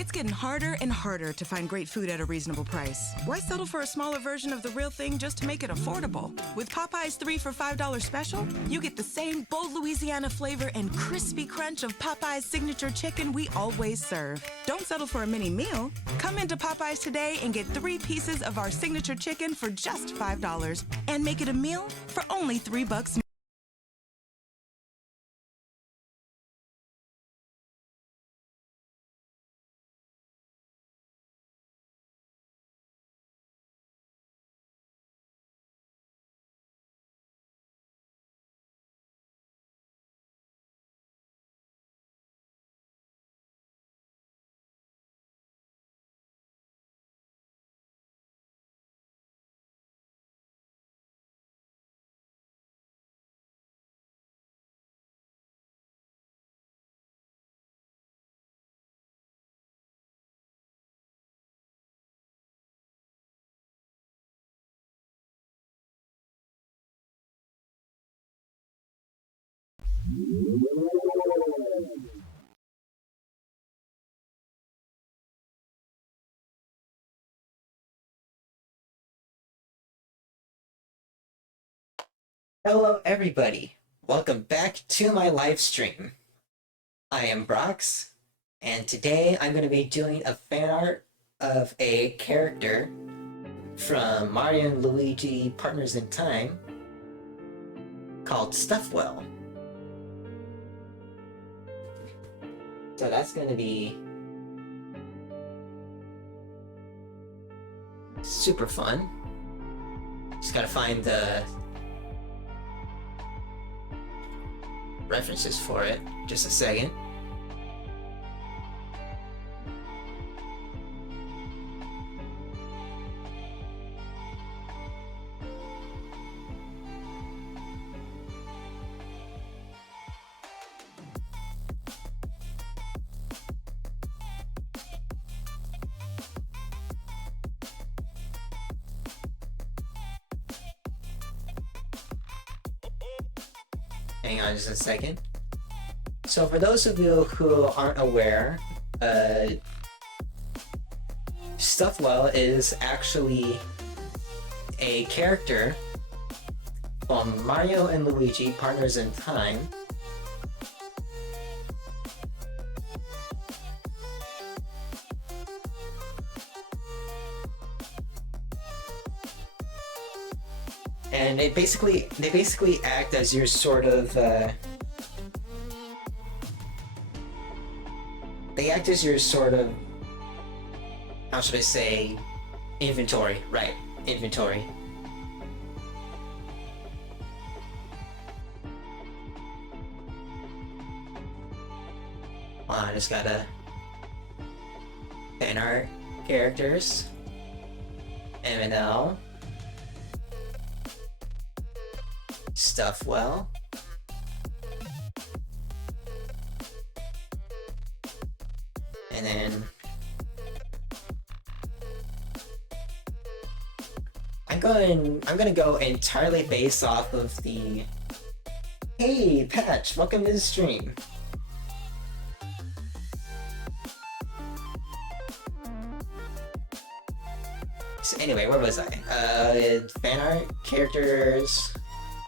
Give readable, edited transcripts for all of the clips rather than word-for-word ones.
It's getting harder and harder to find great food at a reasonable price. Why settle for a smaller version of the real thing just to make it affordable? With Popeye's 3 for $5 special, you get the same bold Louisiana flavor and crispy crunch of Popeye's signature chicken we always serve. Don't settle for a mini meal. Come into Popeye's today and get 3 pieces of our signature chicken for just $5 and make it a meal for only $3. Hello everybody, welcome back to my live stream. I am Brox, and today I'm going to be doing a fan art of a character from Mario and Luigi Partners in Time called Stuffwell. So that's going to be super fun. Just gotta find the references for it. Just a second. Hang on just a second. So for those of you who aren't aware, Stuffwell is actually a character from Mario and Luigi Partners in Time. And they basically act as your sort of how should I say, inventory, right? Inventory. I just gotta fan art characters. MNL. Stuffwell. And then I'm gonna go entirely based off of the Hey Patch, welcome to the stream. So anyway, where was I? Fan art, characters.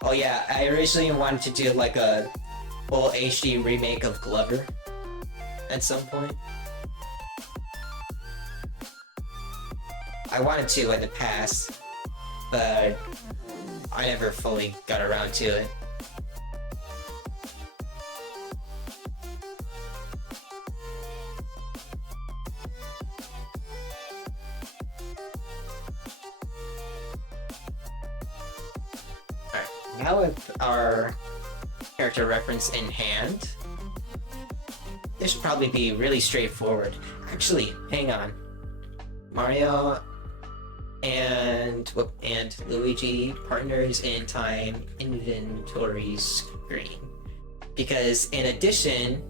Oh yeah, I originally wanted to do like a full HD remake of Glover at some point. I wanted to in the past, but I never fully got around to it. Alright, now with our character reference in hand, this should probably be really straightforward. Actually, hang on. Mario and Luigi Partners in Time inventory screen, because in addition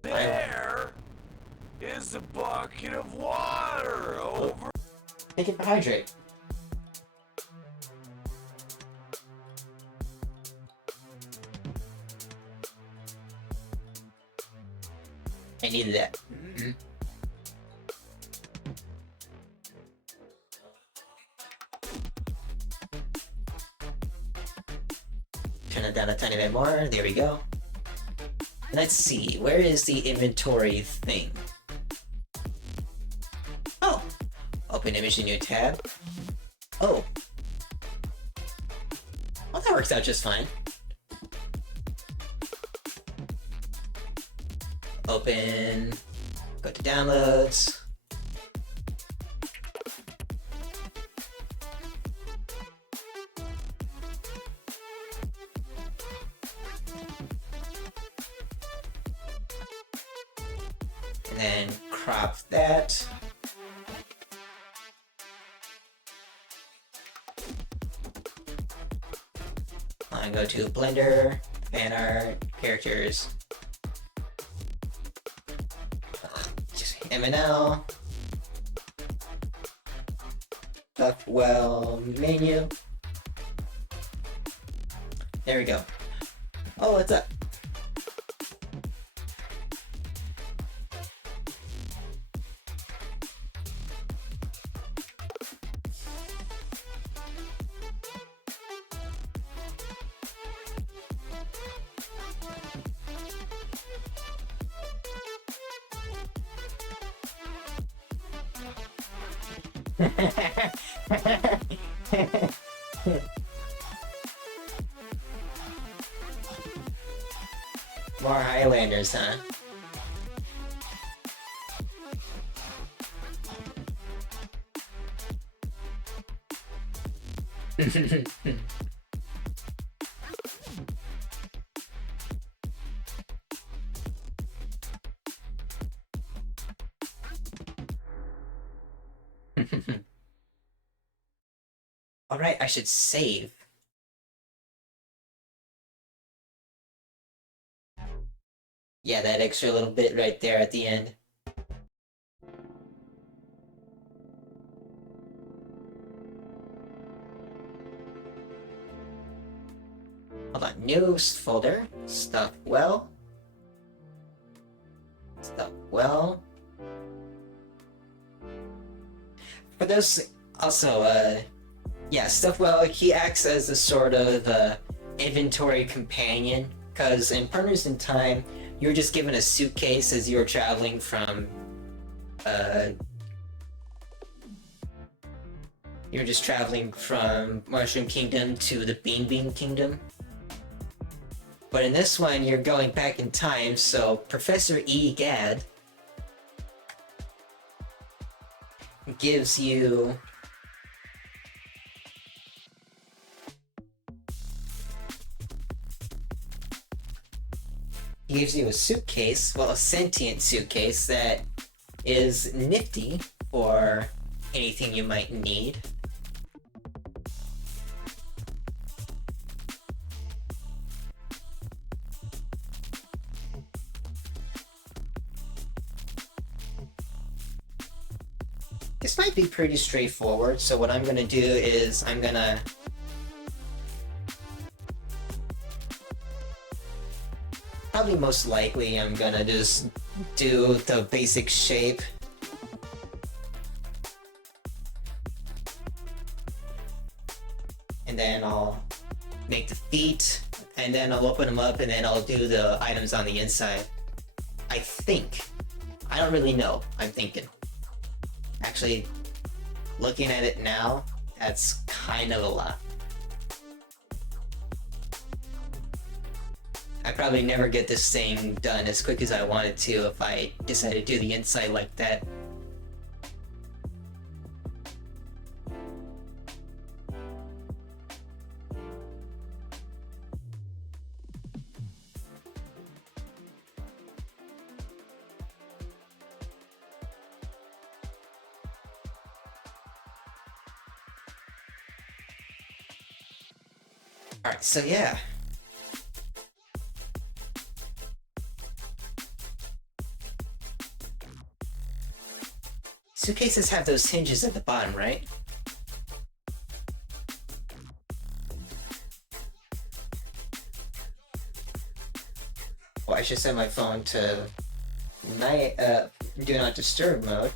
there is a bucket of water over. take it for hydrate. needed that. Turn it down a tiny bit more. There we go. Let's see. Where is the inventory thing? Oh! Open image in new tab. Oh. Well, that works out just fine. Open. Go to downloads. And then crop that. And go to Blender, fan art, characters, MNL, Stuffwell menu. There we go. Oh, what's up? More Highlanders, huh? Alright, I should save. Yeah, that extra little bit right there at the end. Hold on, new folder, Stuffwell. Stuffwell. For those, also, yeah, Stuffwell, he acts as a sort of inventory companion, because in Partners in Time, you were just given a suitcase as you were traveling from, you were just traveling from Mushroom Kingdom to the Bean Kingdom. But in this one, you're going back in time, so Professor Egad gives you a suitcase, well, a sentient suitcase that is nifty for anything you might need. This might be pretty straightforward, so what I'm gonna do is probably most likely I'm gonna just do the basic shape. And then I'll make the feet, and then I'll open them up, and then I'll do the items on the inside. I think. I don't really know. I'm thinking. Actually, looking at it now, that's kind of a lot. I probably never get this thing done as quick as I wanted to if I decided to do the inside like that. Alright, so yeah. Suitcases have those hinges at the bottom, right? Oh, I should set my phone to night do not disturb mode.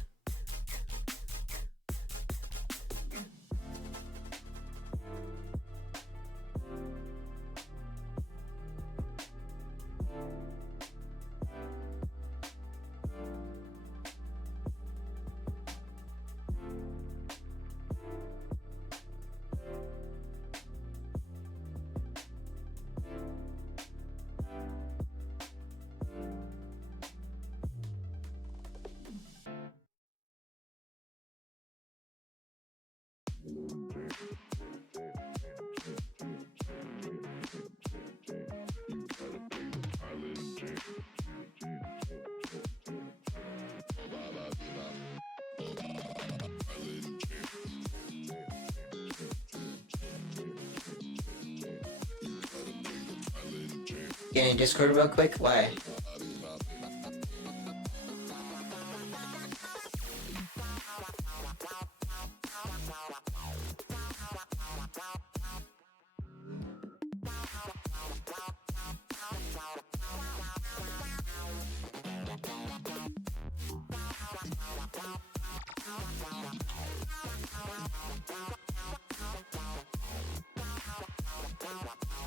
Get in Discord real quick? Why?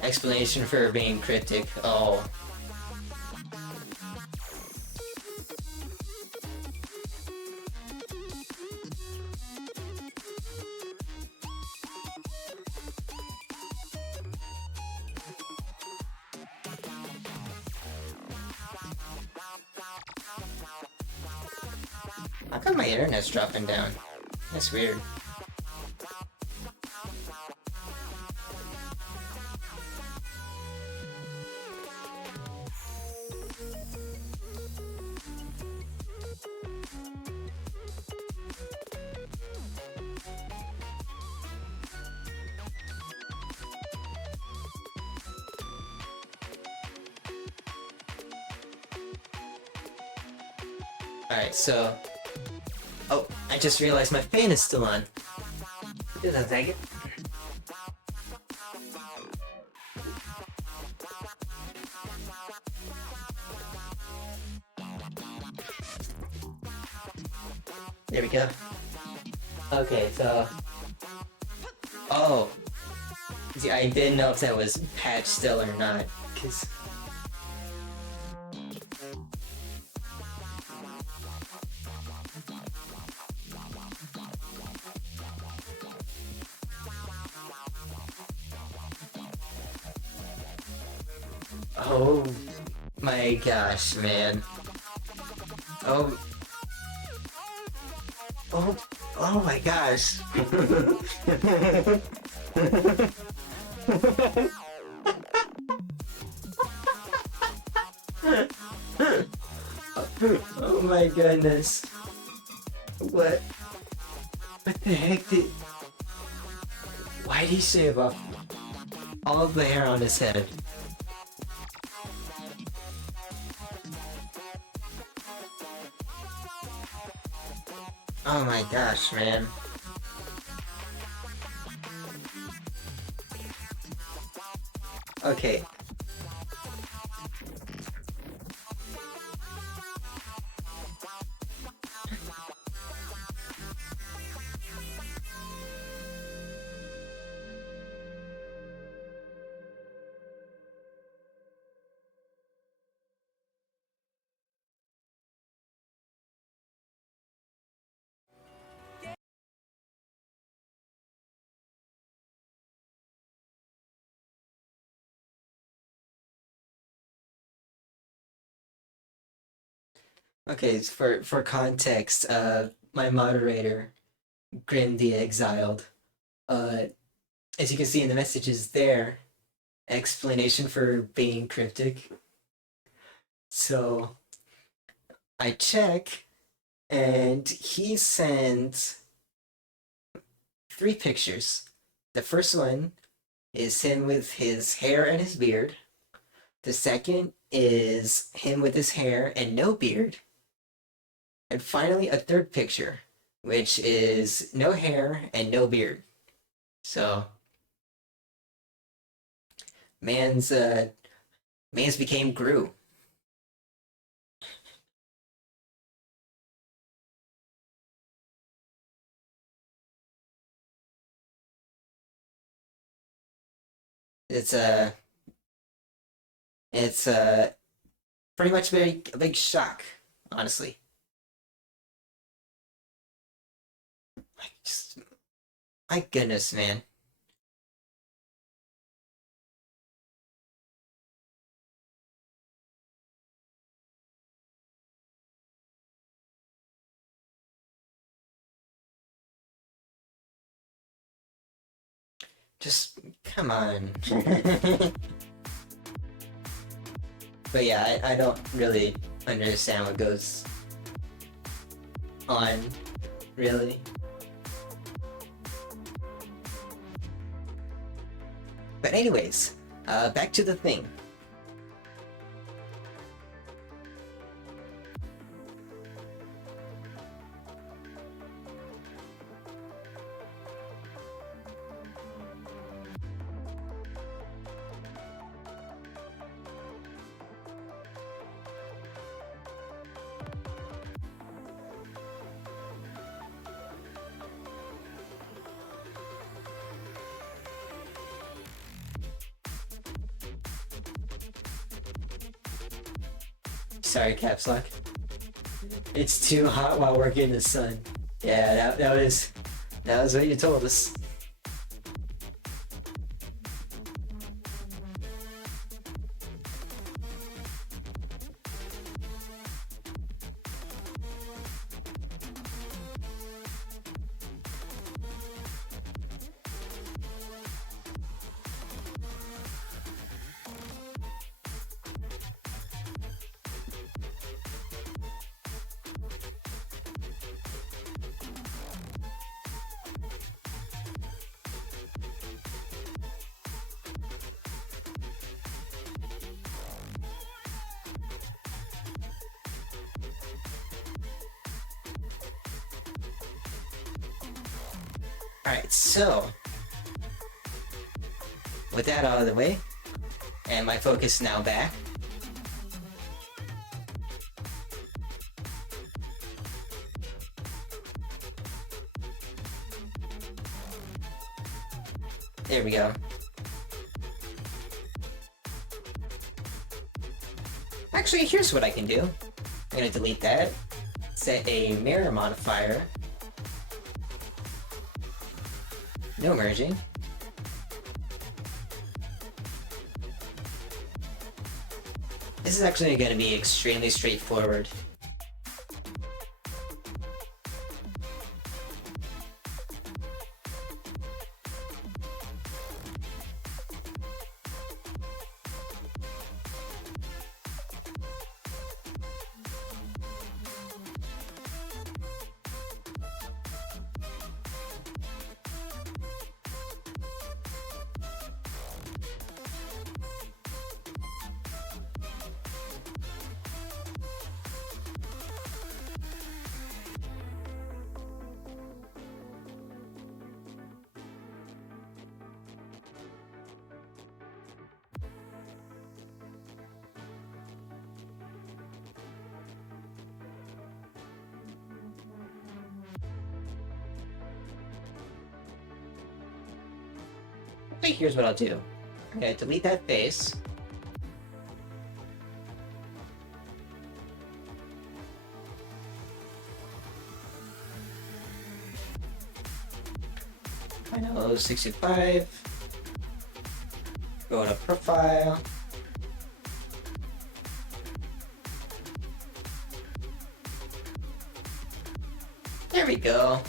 Explanation for being cryptic. Oh. How come my internet's dropping down? That's weird. Alright, so... Oh, I just realized my fan is still on. Just a second. There we go. Okay, so... Oh! See, I didn't know if that was patched still or not, because... Oh my gosh, man. Oh. Oh my gosh. Oh my goodness. What the heck did... Why did he shave off all the hair on his head? Oh my gosh, man. Okay. Okay, for context, my moderator, Grim the Exiled, uh, as you can see in the messages there, explanation for being cryptic. So I check, and he sent 3 pictures. The first one is him with his hair and his beard. The second is him with his hair and no beard. And finally, a third picture, which is no hair and no beard. So, man's became Gru. It's it's pretty much a big shock, honestly. Like, just my goodness, man. Just come on. But yeah, I don't really understand what goes on, really. But anyways, back to the thing. Sorry, caps lock. It's too hot while working in the sun. Yeah, that was what you told us. Alright, so with that out of the way, and my focus now back, there we go. Actually, here's what I can do. I'm gonna delete that, set a mirror modifier, no merging. This is actually going to be extremely straightforward. Okay, here's what I'll do. I'm going to delete that face. Final 65. Go to profile. There we go.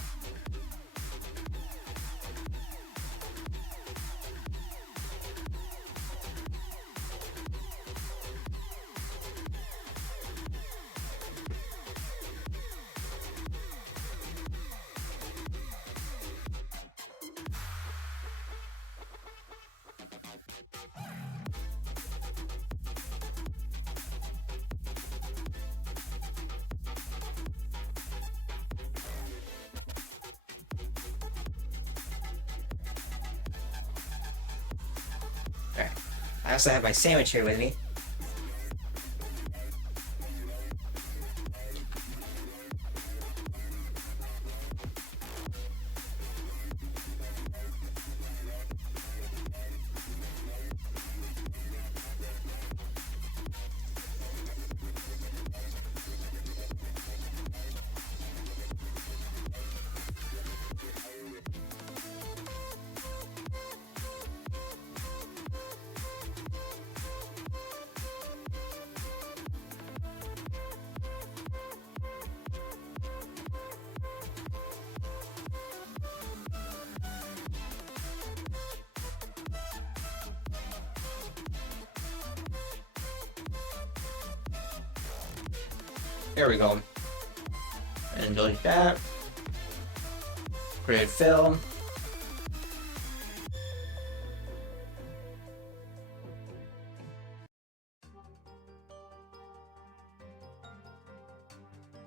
Alright. I also have my sandwich here with me. There we go. And delete that. Grid fill.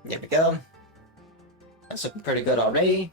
There we go. That's looking pretty good already.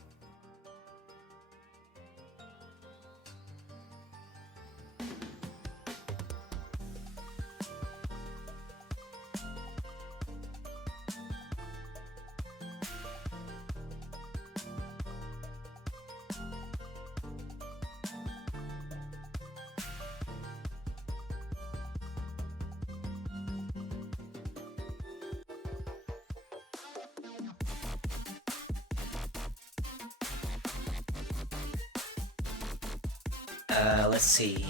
Let's see.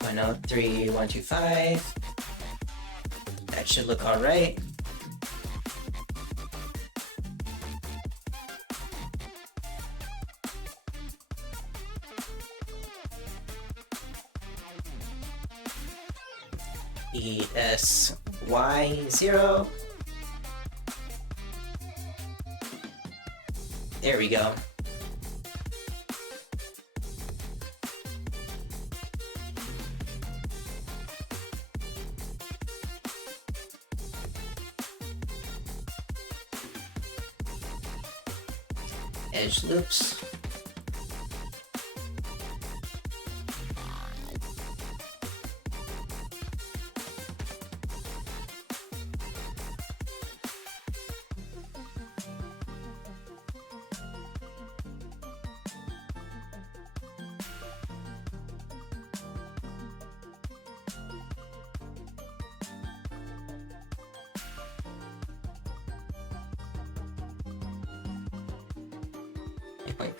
.0 3125. That should look alright. ESY0. There we go. Edge loops.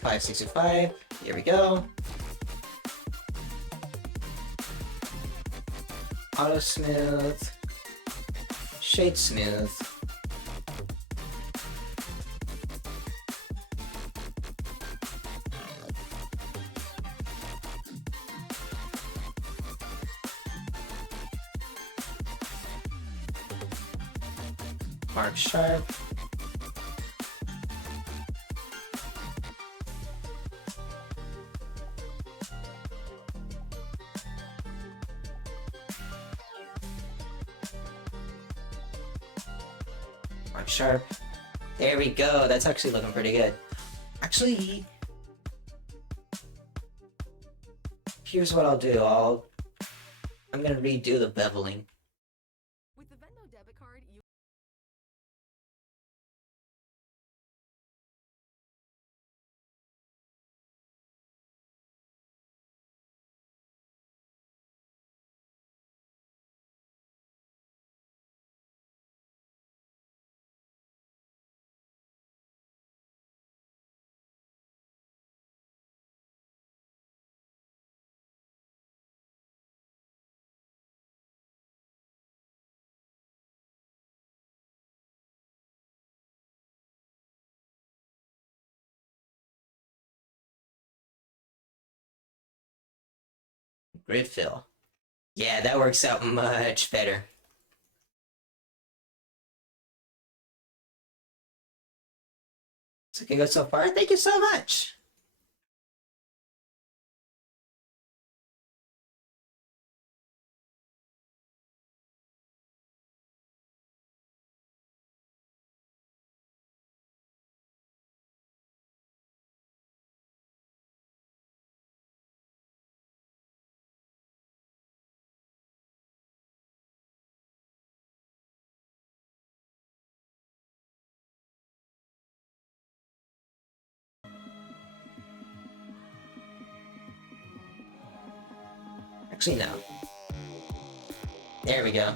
.565. Here we go. Auto smooth. Shade smooth. Mark sharp. Mark sharp. There we go. That's actually looking pretty good. Actually, here's what I'll do. I'm gonna redo the beveling. With the Venmo debit card, you Grid fill. Yeah, that works out much better. It's looking good so far. Thank you so much. Actually, no. There we go.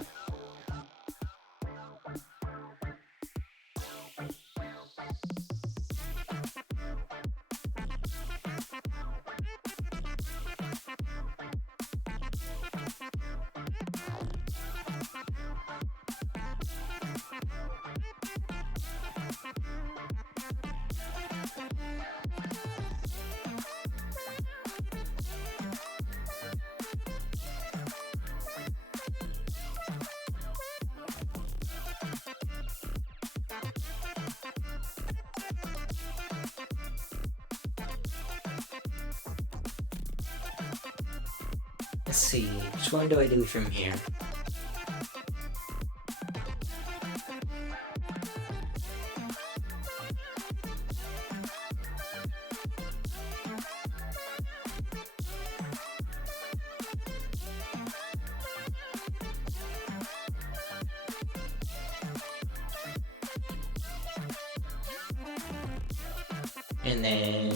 Let's see, which one do I do from here? And then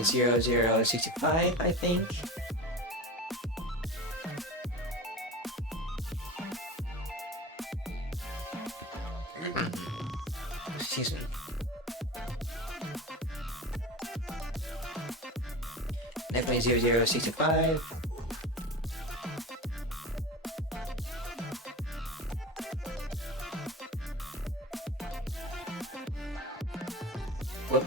0.0065, I think. Excuse me. Nine point 0.0065. Whoop.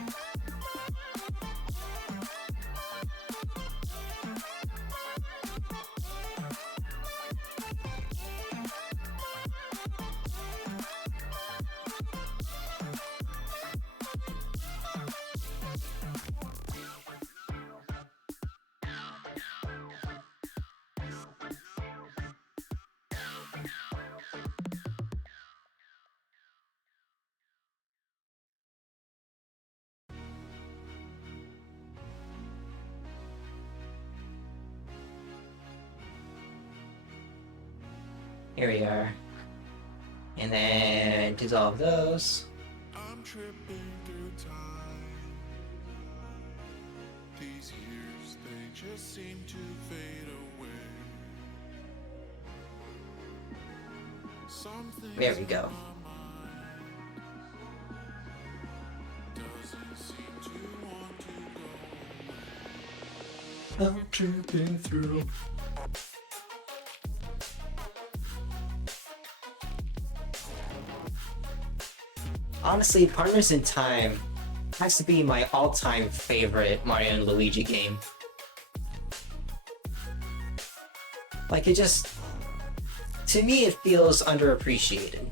Here we are. And then dissolve those. I'm tripping through time. These years, they just seem to fade away. Something There we go. doesn't seem to want to go away. I'm tripping through. Honestly, Partners in Time has to be my all-time favorite Mario and Luigi game. Like, it just... to me, it feels underappreciated.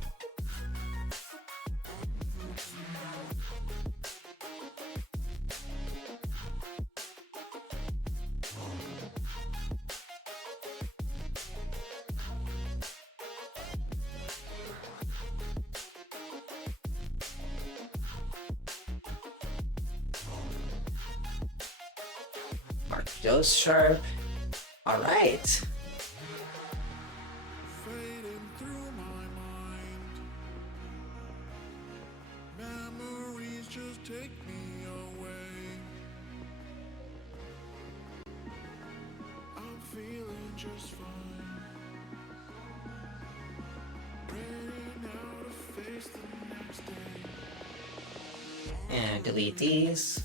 Mark those sharp. Alright. Fading through my mind. Memories just take me away. I'm feeling just fine. Ready now to face the next day. And delete these.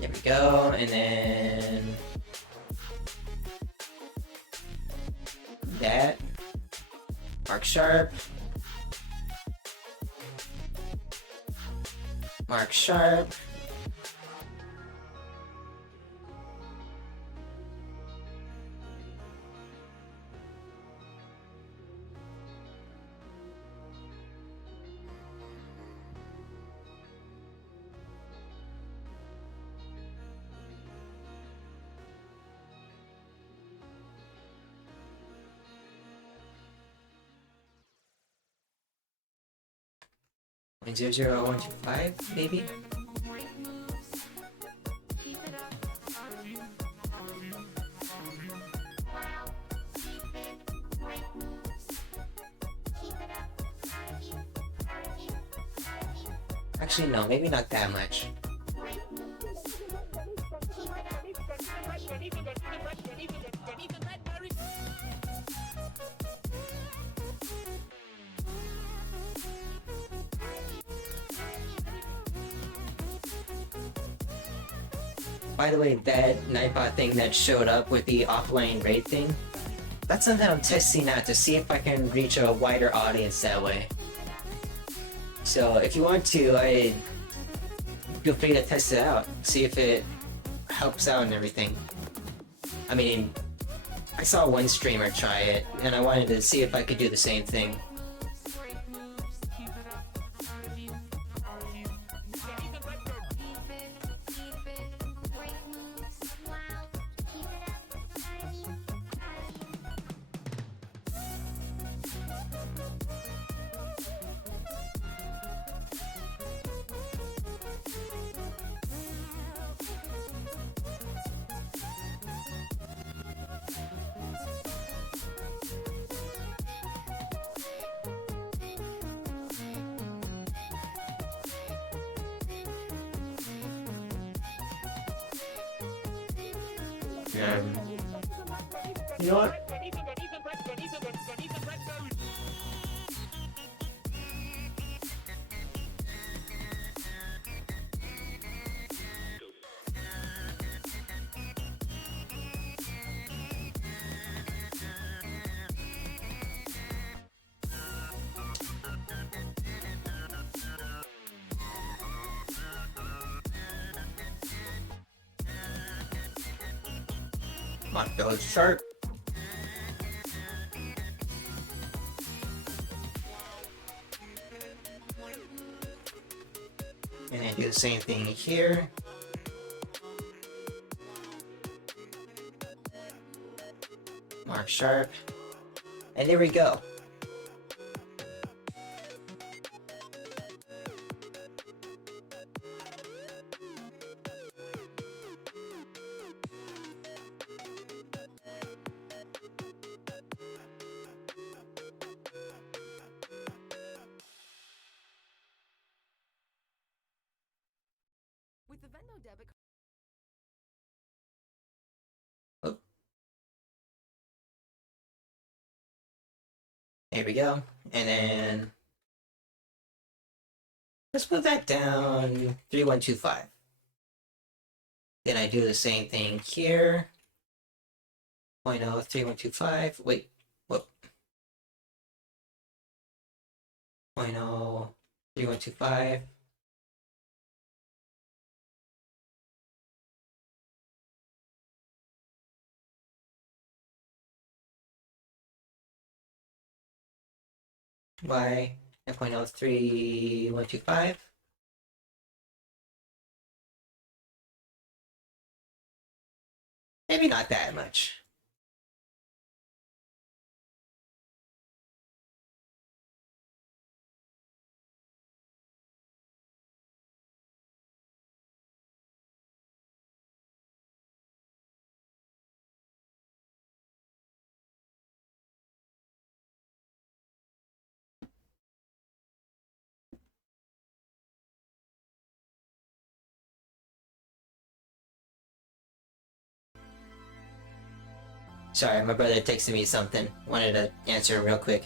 There we go, and then that. Mark sharp. Mark sharp. Point 0.00125, maybe? Actually, no, maybe not that much. By the way, that Nightbot thing that showed up with the offline raid thing, that's something I'm testing out to see if I can reach a wider audience that way. So if you want to, feel free to test it out, see if it helps out and everything. I mean, I saw one streamer try it, and I wanted to see if I could do the same thing. You know what? Come on, Phil, it's sharp. And then do the same thing here. Mark sharp. And there we go. With the Venmo debit Oh. There we go. And then let's move that down 3125. Then I do the same thing here. 0.03125. Wait, whoop. 0.03125. Y 9.03125. Maybe not that much. Sorry, my brother texted me something. Wanted to answer real quick.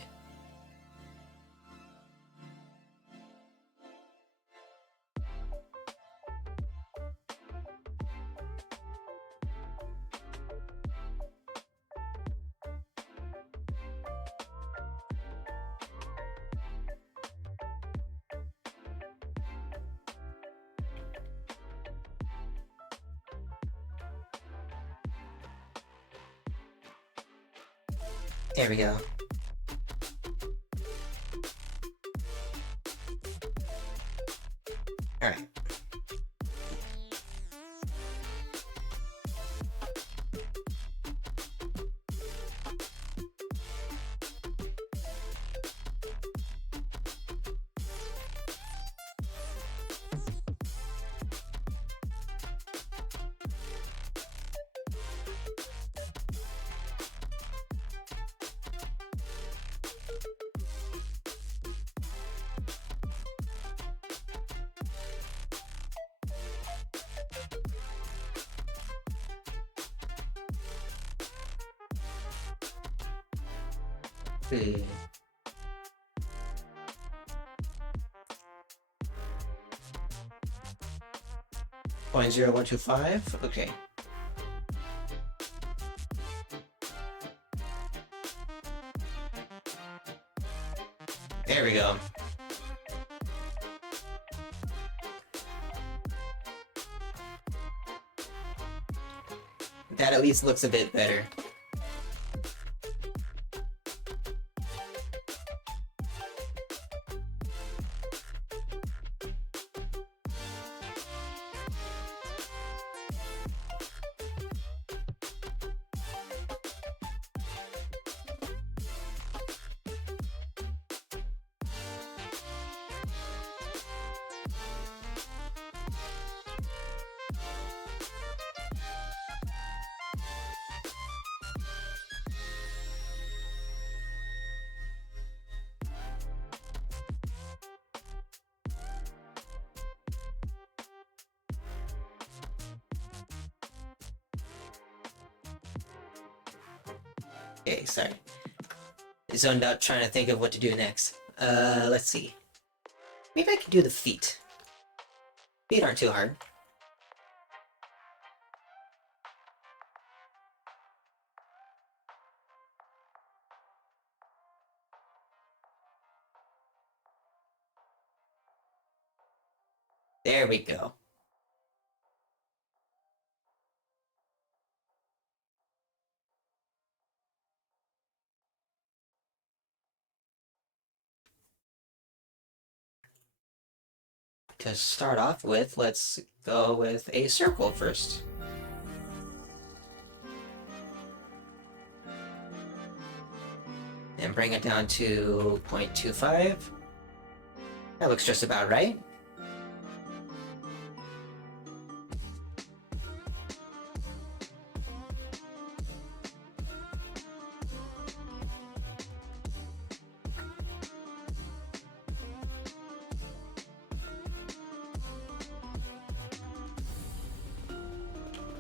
There we go. All right. Hmm. Point 0.125. Okay. There we go. That at least looks a bit better. Okay, sorry. Zoned out trying to think of what to do next. Let's see. Maybe I can do the feet. Feet aren't too hard. There we go. To start off with, let's go with a circle first. And bring it down to 0.25. That looks just about right.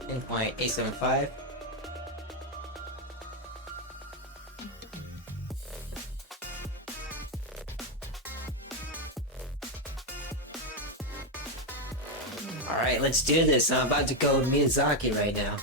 In 0.875. Alright, let's do this. I'm about to go Miyazaki right now.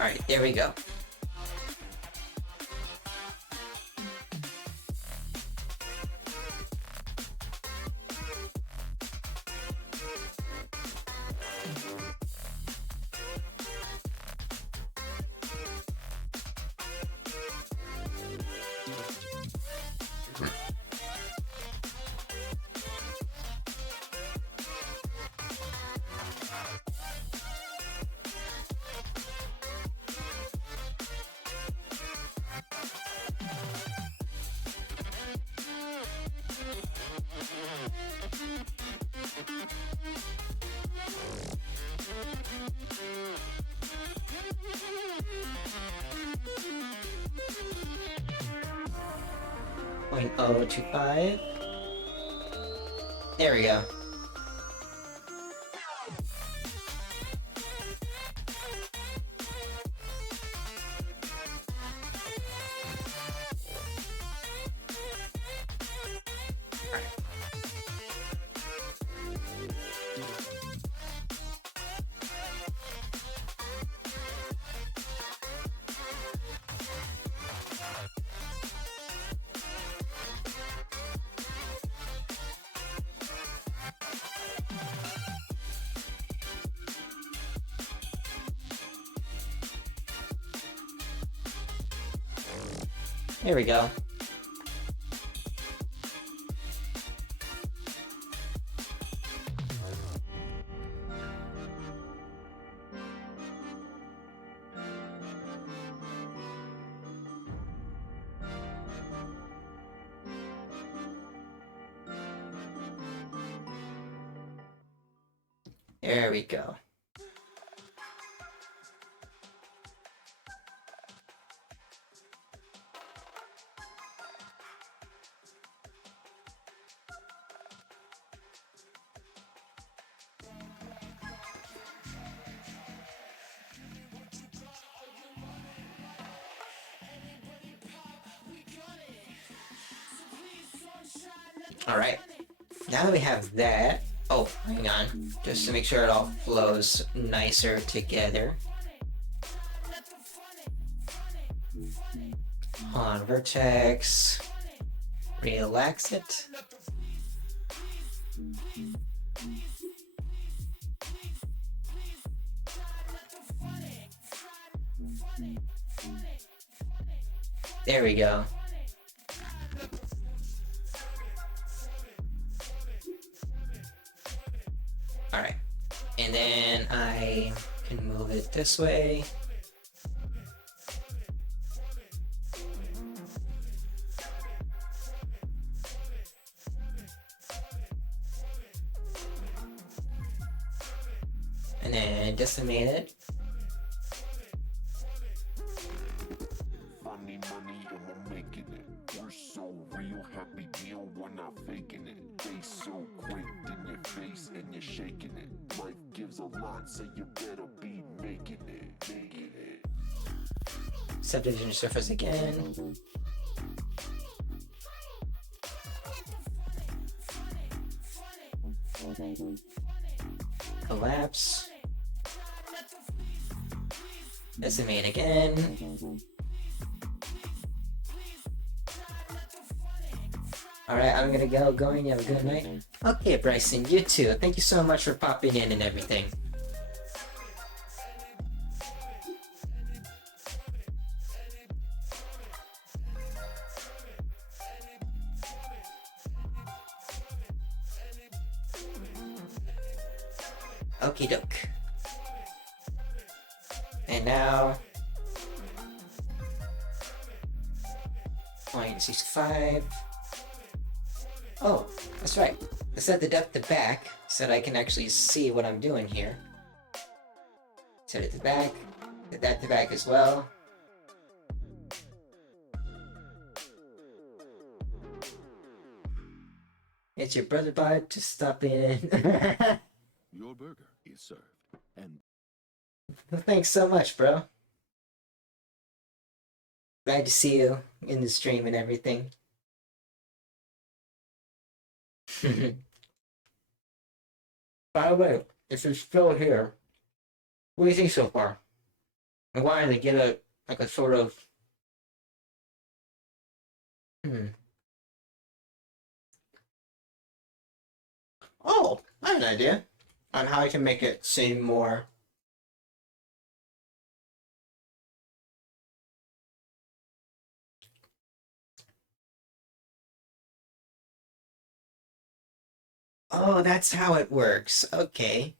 Alright, there we go. Point 0.025. There we go. There we go. There we go. Alright, now that we have that, oh, hang on, just to make sure it all flows nicer together. Hold on, vertex, relax it. There we go. Alright, and then I can move it this way. And then decimate it. Funny money and we're making it. We're so real, happy deal, we're not faking it. They so quick in your face and you're shaking it. Life gives a lot, so you better be making it, making it. Subdivision surface again. Collapse. Decimate again. Alright, I'm gonna go going. You have a good night. Okay, Bryson, you too. Thank you so much for popping in and everything. Okie doke. And now 0.65. Oh, that's right. I set the depth to back so that I can actually see what I'm doing here. Set it to back. Set that to back as well. It's your brother bud just stopping in. Your burger is served. And Well, thanks so much, bro. Glad to see you in the stream and everything. By the way, if you're still here, what do you think so far? I wanted to get a sort of Oh, I have an idea on how I can make it seem more. Oh, that's how it works. Okay.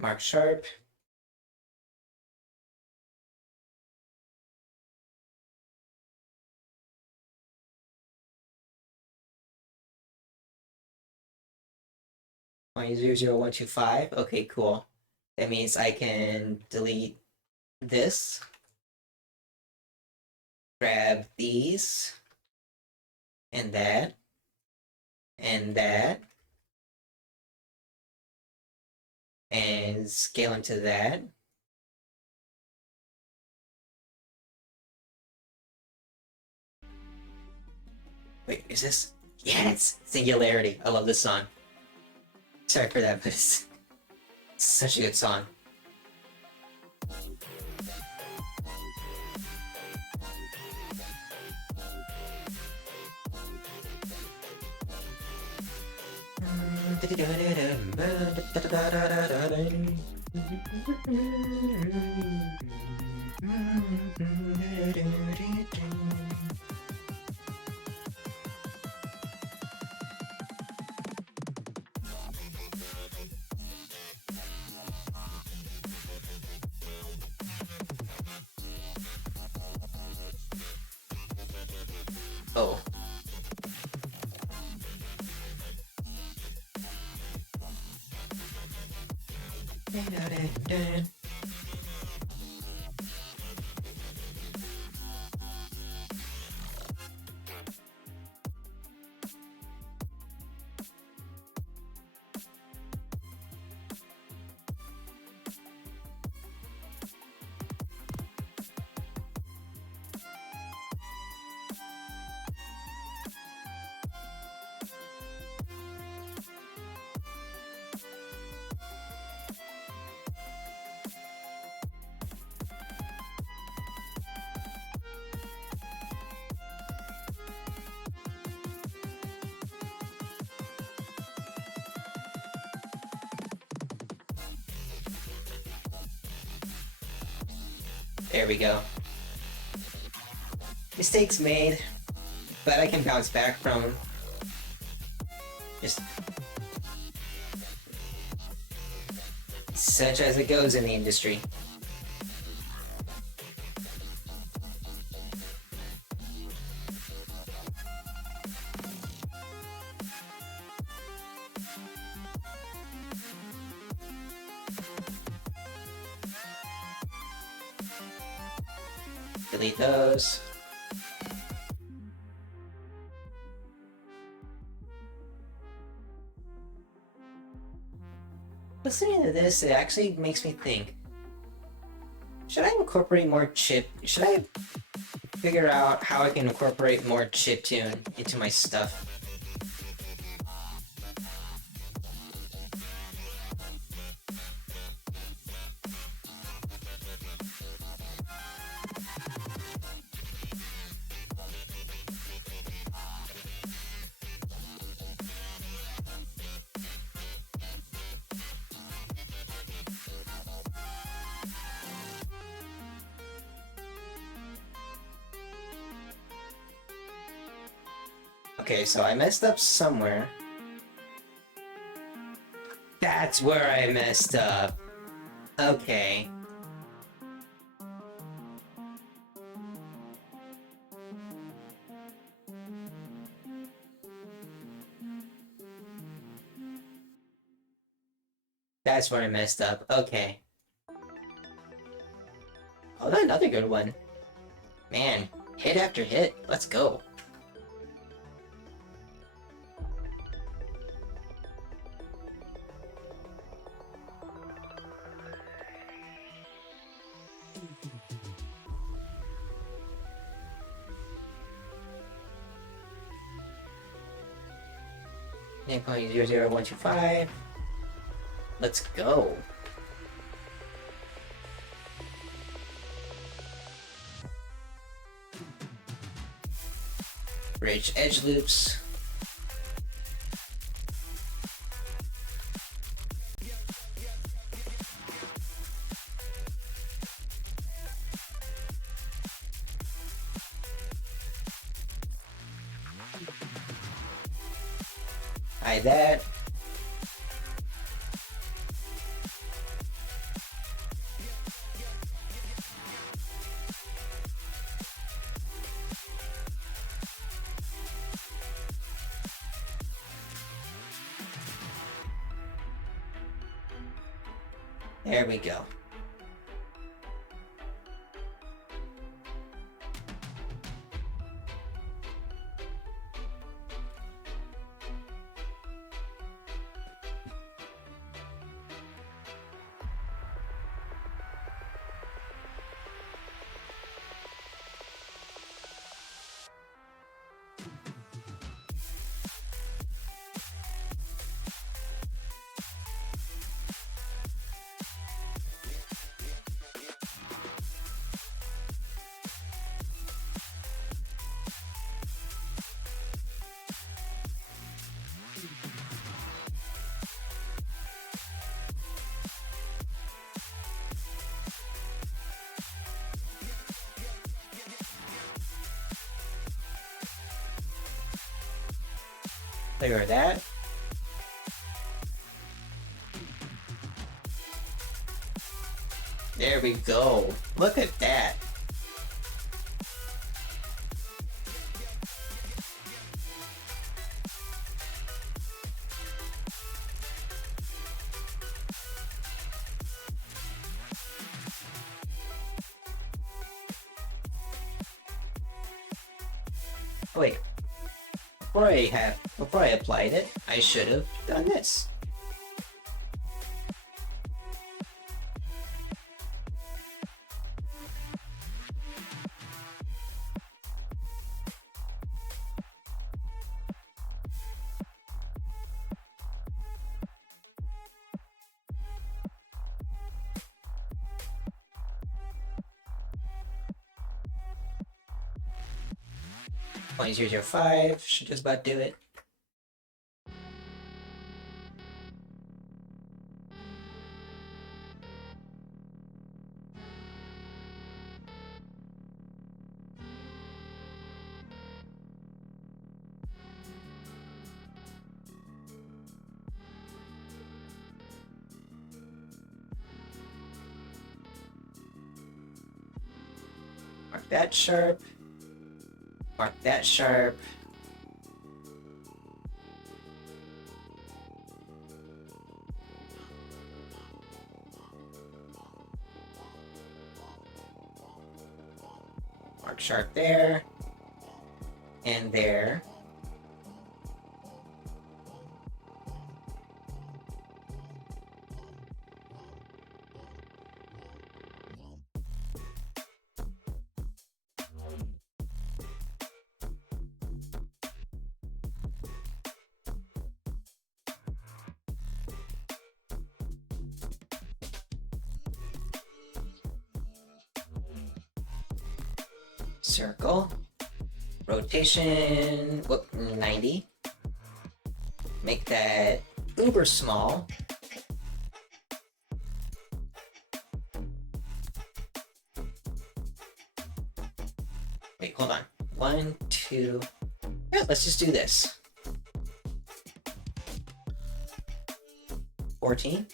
Mark Sharp. .00125. Okay, cool. That means I can delete this. Grab these. And that. And that. And scale into that. Wait, is this? Yes! Singularity. I love this song. Sorry for that, but it's such a good song. Oh. There we go. Mistakes made, but I can bounce back from just such as it goes in the industry. Delete those. Listening to this, it actually makes me think, should I incorporate more chip? Should I figure out how I can incorporate more chiptune into my stuff? Okay, so I messed up somewhere. That's where I messed up. Okay. That's where I messed up. Okay. Oh, another good one. Man, hit after hit. Let's go. Point 00125. Let's go. Bridge edge loops. Hide that. There we go. Clear that. There we go. Look at that. Wait, before I applied it, I should have done this. .005 should just about do it. Mark that sharp. Mark that sharp. Mark sharp there. And there. Circle. Rotation. Whoop, 90. Make that uber small. Wait, hold on. 1, 2. Yeah, let's just do this. 14.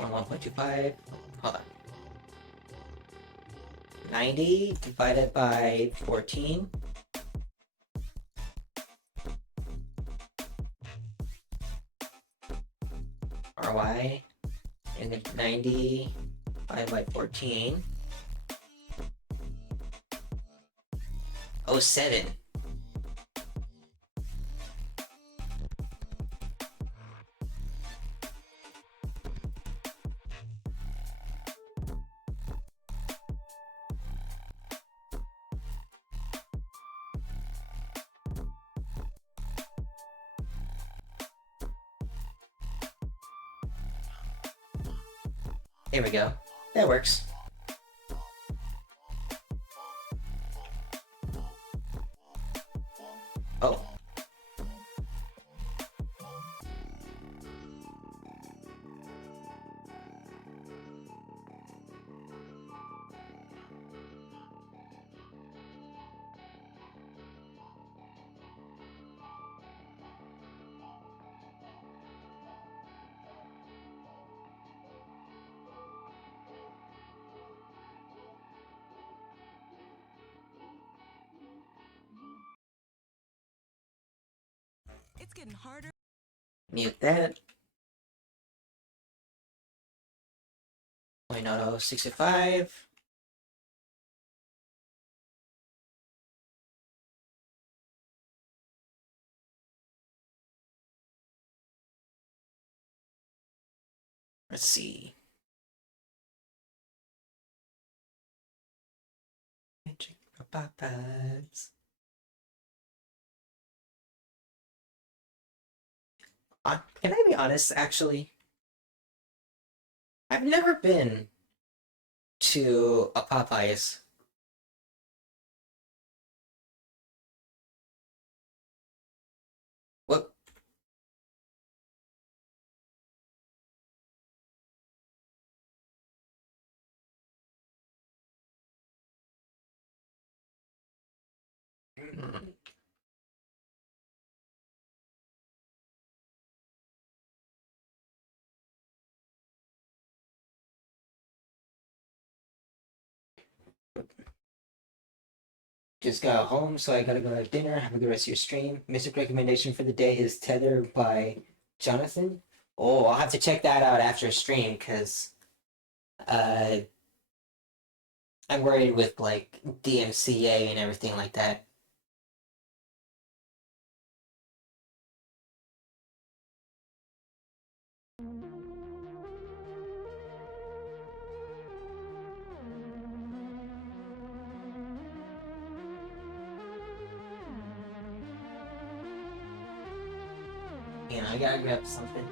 One 1.25. Hold on. 90 divided by 14. RY. And then 90 divided by 14. 07. There we go. That works. Oh. It's getting harder. Mute that. 0.0065. Let's see. Magic Papas. Can I be honest, actually? I've never been to a Popeyes. What? Just got home, so I gotta go to dinner. Have a good rest of your stream. Music recommendation for the day is Tether by Jonathan. Oh, I'll have to check that out after stream because I'm worried with like DMCA and everything like that. You know, I gotta grab something.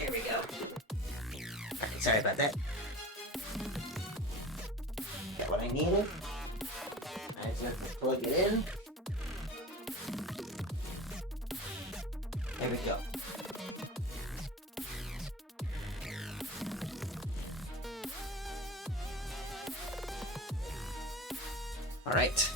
There we go. Alright, sorry about that. Got what I needed. I just have to plug it in. There we go. Alright.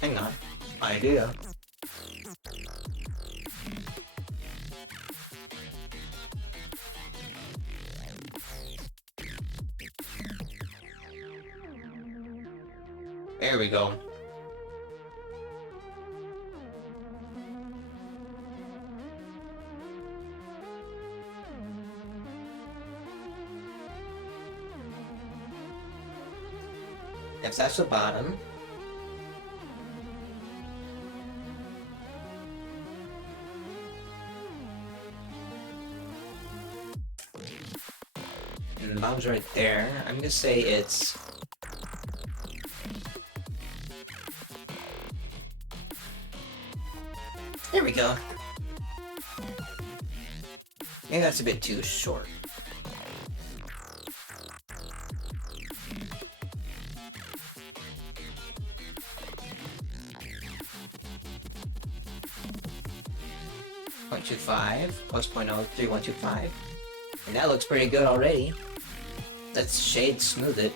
Hang on. Idea. There we go. If that's the bottom. And the bottom's right there. I'm gonna say it's... There we go. Maybe that's a bit too short. .25 plus 0.03125, and that looks pretty good already. Let's shade smooth it.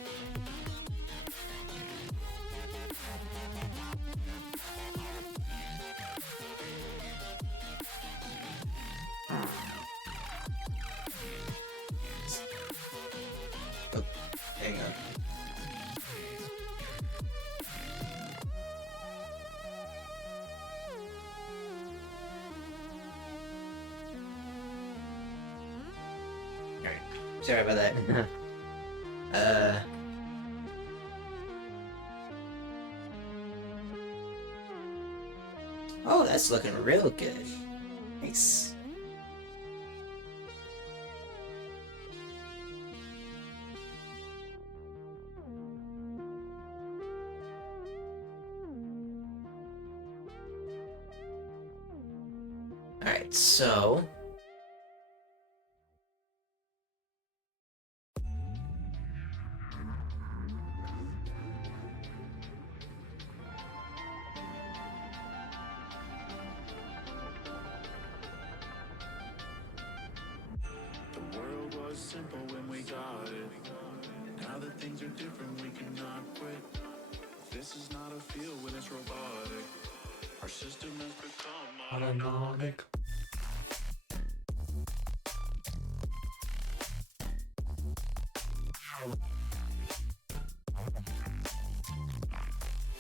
Oh, hang on. Sorry about that. Oh, that's looking real good. Nice. Alright, so... The world was simple when we got it. Now that things are different, we cannot quit. This is not a field when it's robotic. Our system has become autonomic.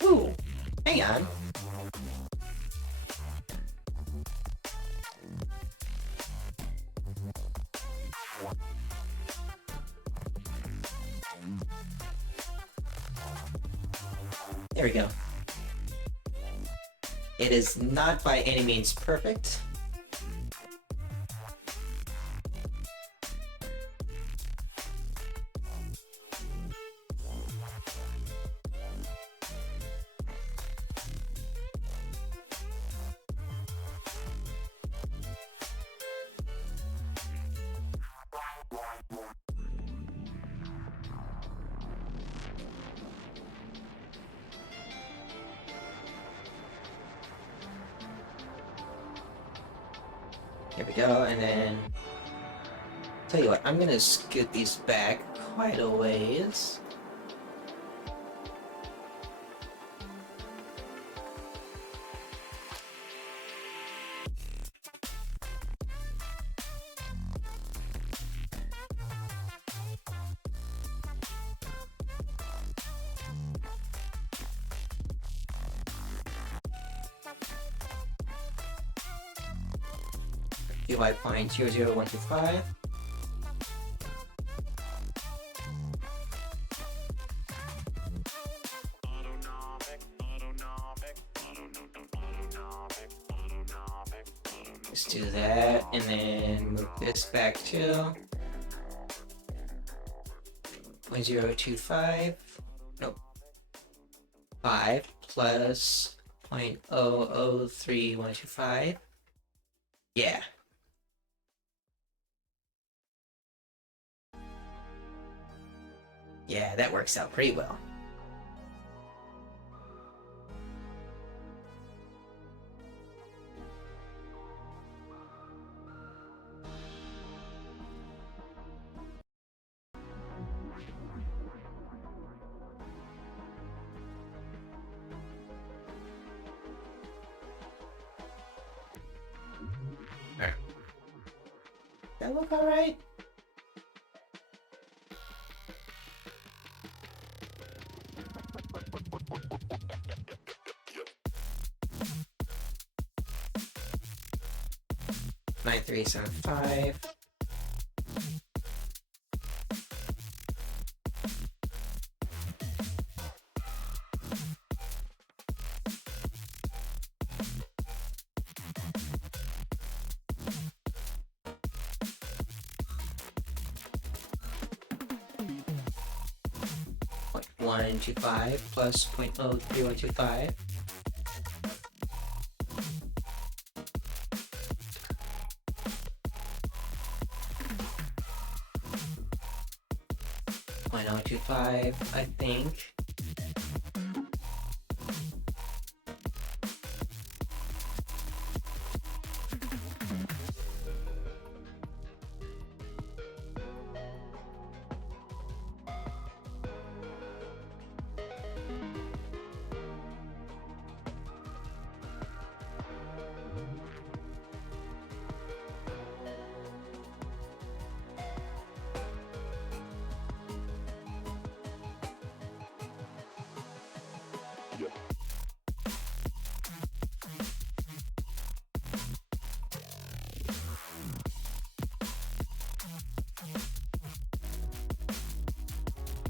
Ooh, hang on. There we go. It is not by any means perfect. Here we go, and then... Tell you what, I'm gonna scoot these back quite a ways. UI 0.00125. Let's do that, and then move this back to 0.025. Nope. 5 plus 0.003125. Yeah. Yeah, that works out pretty well. That look alright? Nine three seven five. .125 plus 0.03125. .025, I think.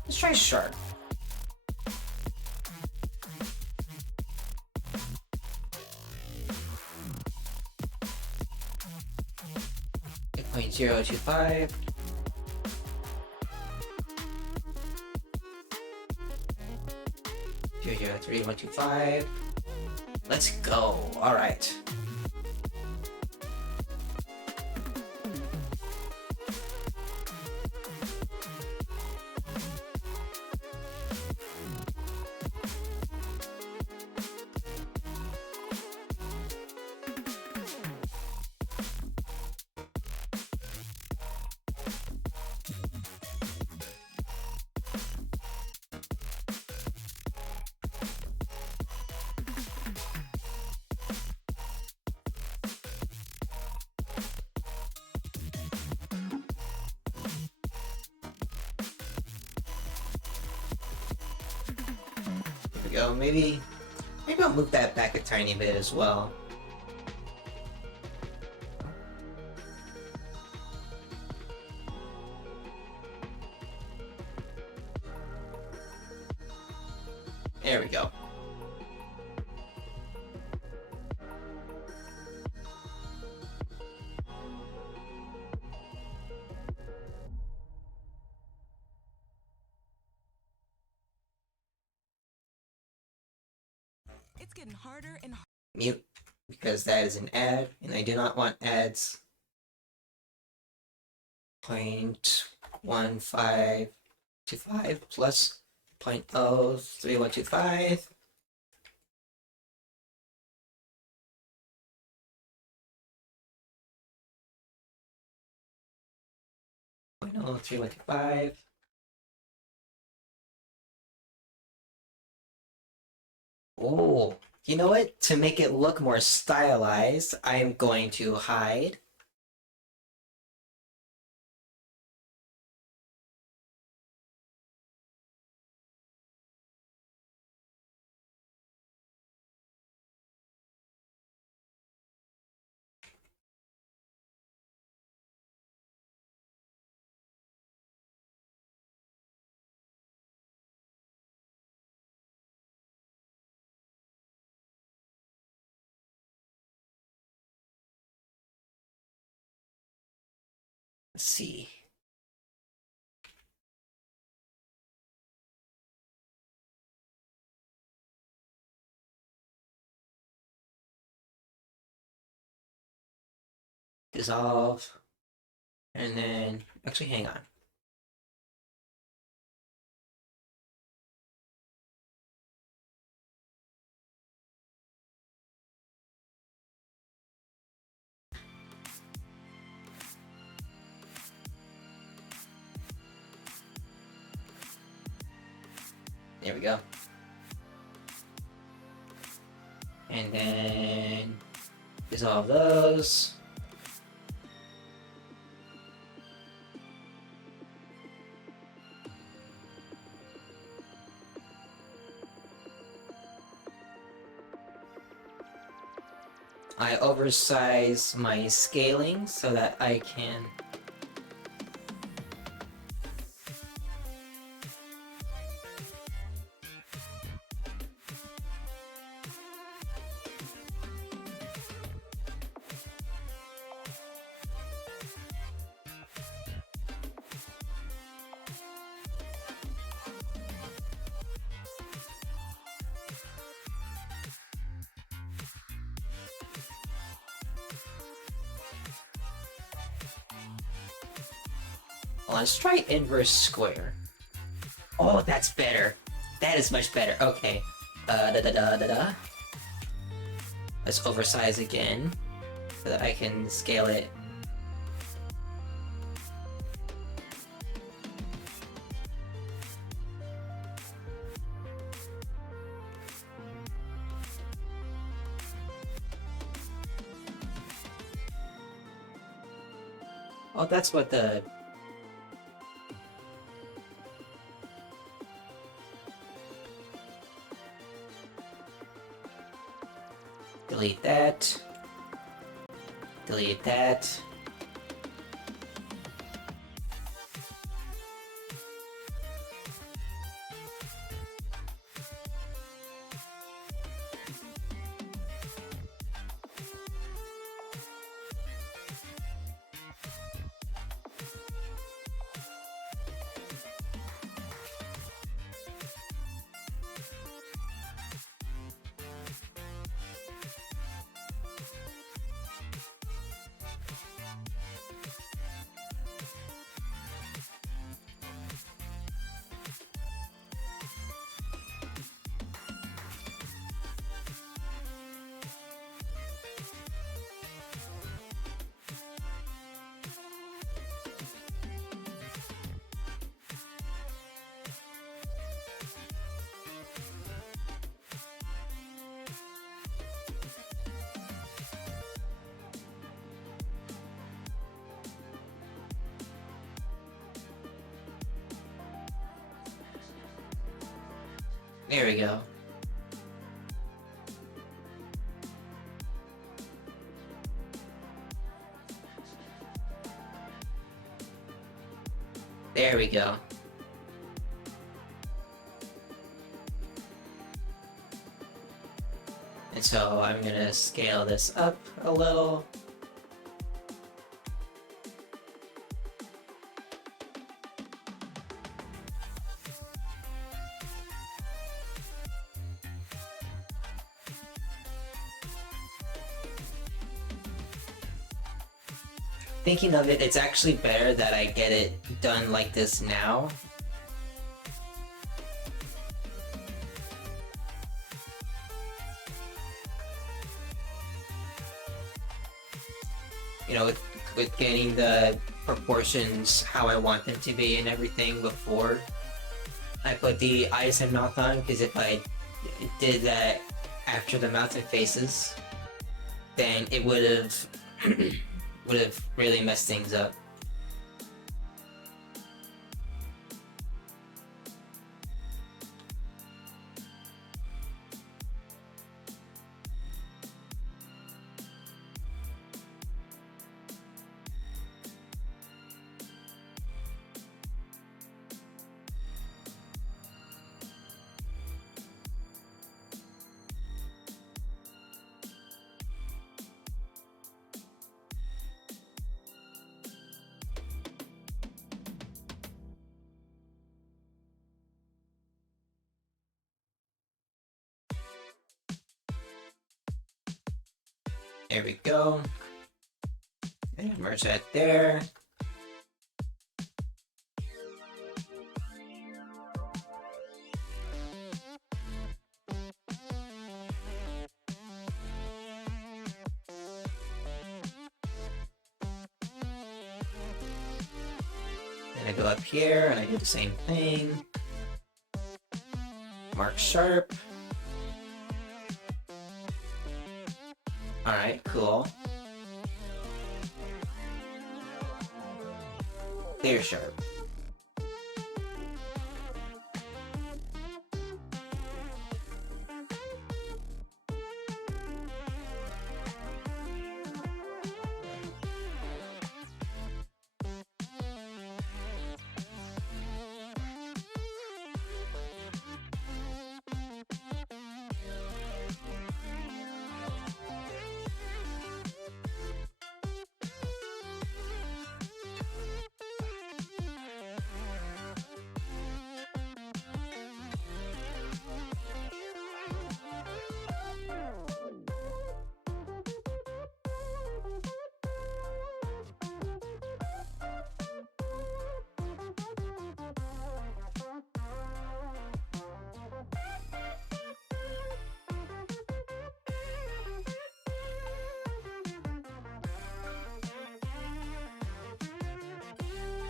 Let's try shark. .025. Zero 3125. Let's go. All right. we go. Maybe I'll move that back a tiny bit as well. There we go. It's getting harder and harder. Mute, because that is an ad, and I do not want ads. 0.1525 plus 0.03125. Point 03125. Oh, you know what? To make it look more stylized, I'm going to hide. Let's see. Dissolve. And then, actually, hang on. There we go. And then dissolve those. I oversize my scaling so that I can let's try inverse square. Oh, that's better. That is much better. Okay. Let's oversize again so that I can scale it. Oh, that's what the... Delete that. Delete that. There we go. There we go. And so I'm gonna scale this up a little. thinking of it, it's actually better that I get it done like this now. You know, with getting the proportions how I want them to be and everything before I put the eyes and mouth on, because if I did that after the mouth and faces, then it would have really messed things up. There we go. And merge that there. Then I go up here and I do the same thing. Mark sharp. Alright, cool. Clear sharp.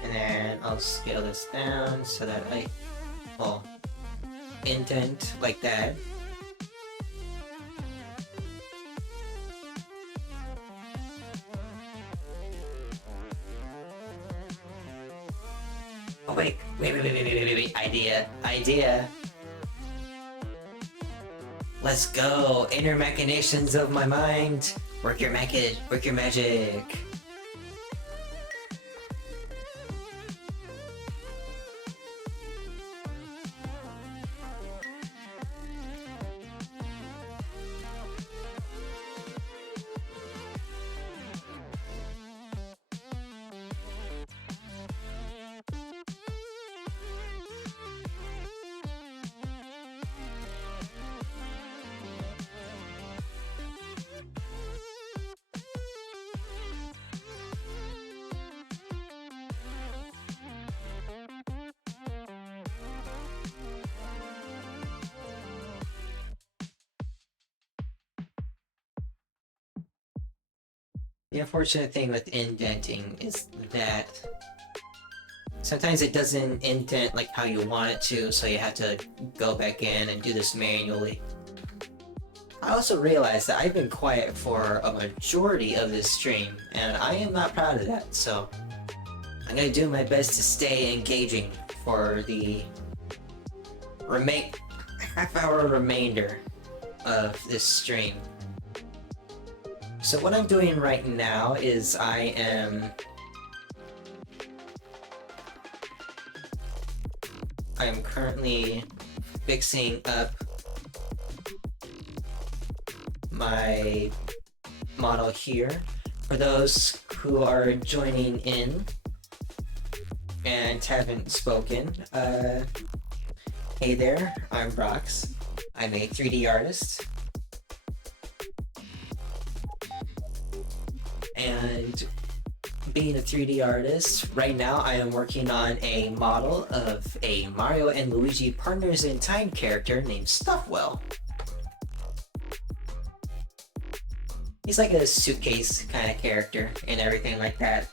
And then I'll scale this down so that I, well, indent like that. Oh wait, idea. Let's go, inner machinations of my mind. Work your magic. The unfortunate thing with indenting is that sometimes it doesn't indent like how you want it to, so you have to go back in and do this manually. I also realized that I've been quiet for a majority of this stream, and I am not proud of that, so I'm gonna do my best to stay engaging for the half-hour remainder of this stream. So what I'm doing right now is I am currently fixing up my model here. For those who are joining in and haven't spoken, hey there, I'm Brox. I'm a 3D artist. And being a 3D artist, right now I am working on a model of a Mario and Luigi Partners in Time character named Stuffwell. He's like a suitcase kind of character and everything like that.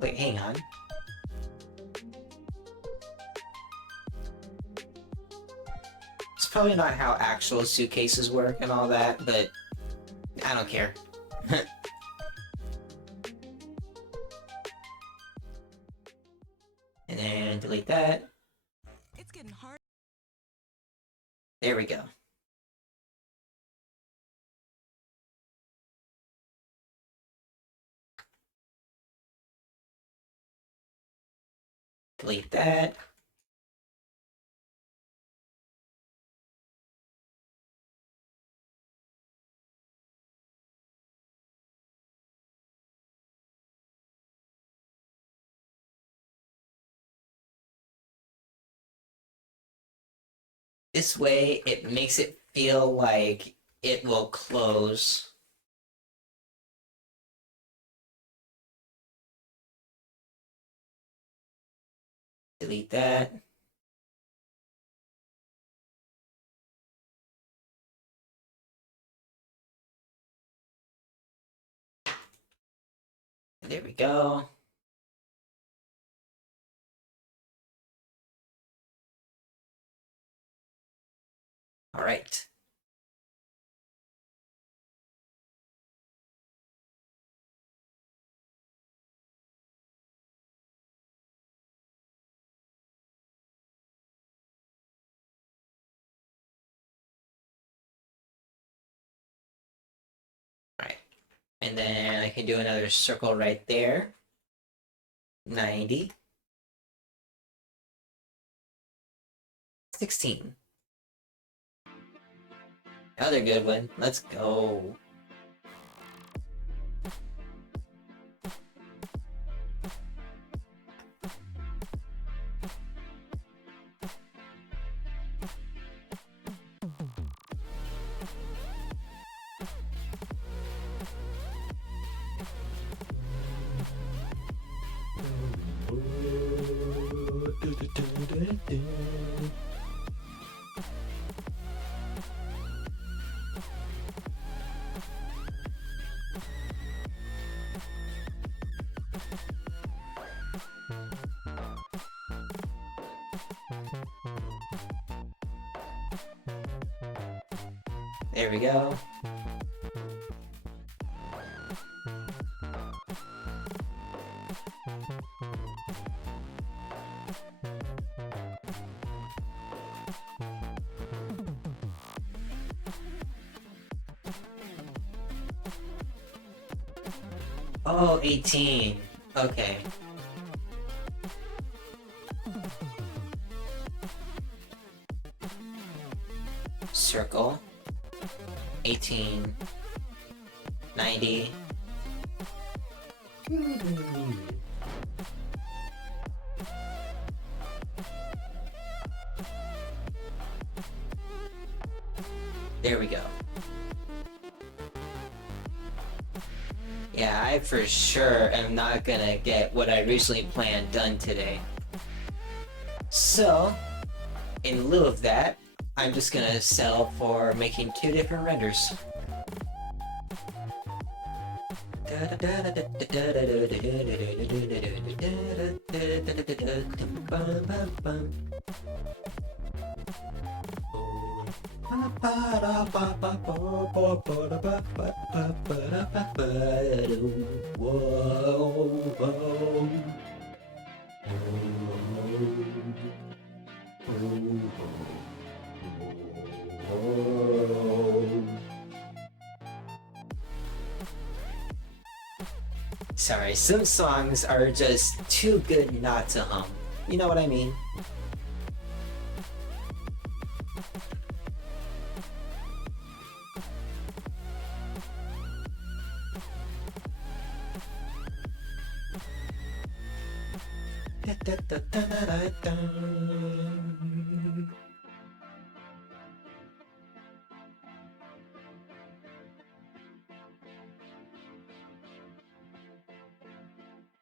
Wait, hang on. It's probably not how actual suitcases work and all that, but I don't care. And then delete that. It's getting hard. There we go. Delete that. This way, it makes it feel like it will close. Delete that. There we go. All right. All right. And then I can do another circle right there. 90. 16. Another good one. Let's go. There we go. Oh, 18. Okay. Circle. 18. 90. There we go. Yeah, I for sure am not gonna get what I originally planned done today. So, in lieu of that, I'm just gonna settle for making 2 different renders. Sorry, some songs are just too good not to hum. You know what I mean?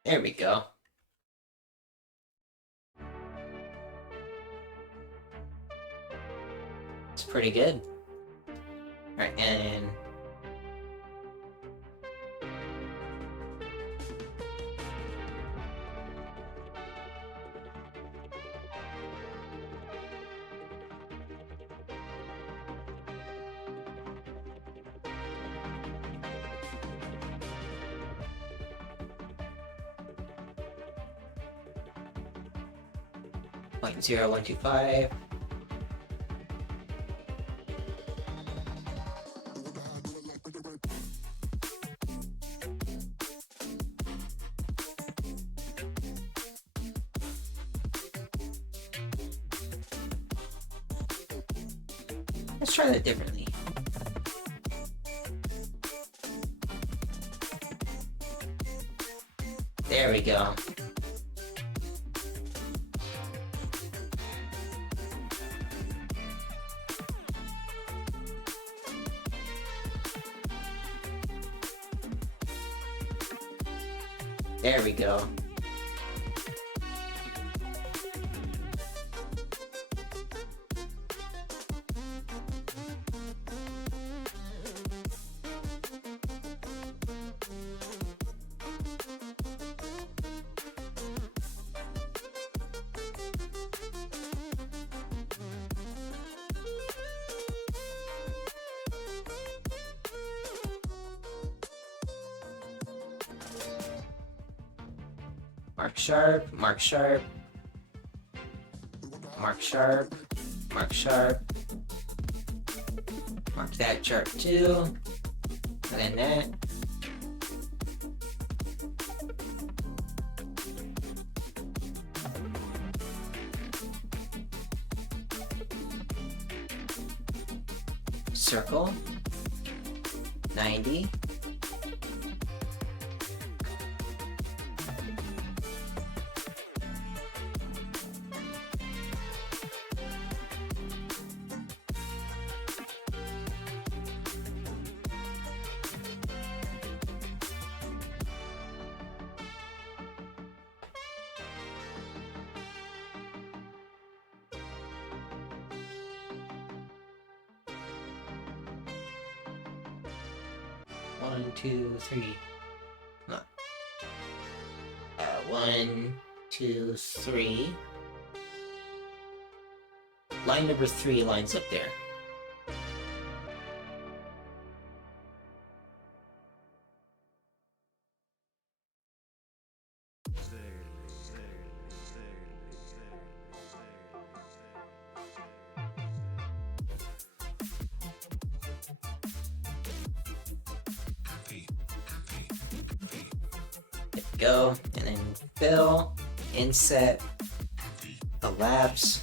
There we go. It's pretty good. Alright, and... .0125. Let's try that differently. There we go. There we go. Mark sharp, mark sharp, mark sharp, mark sharp, mark that sharp too, and then that. Circle, 90. One, two, three. Come on. 1, 2, 3. Line number 3 lines up there. There we go, and then fill, inset, elapse.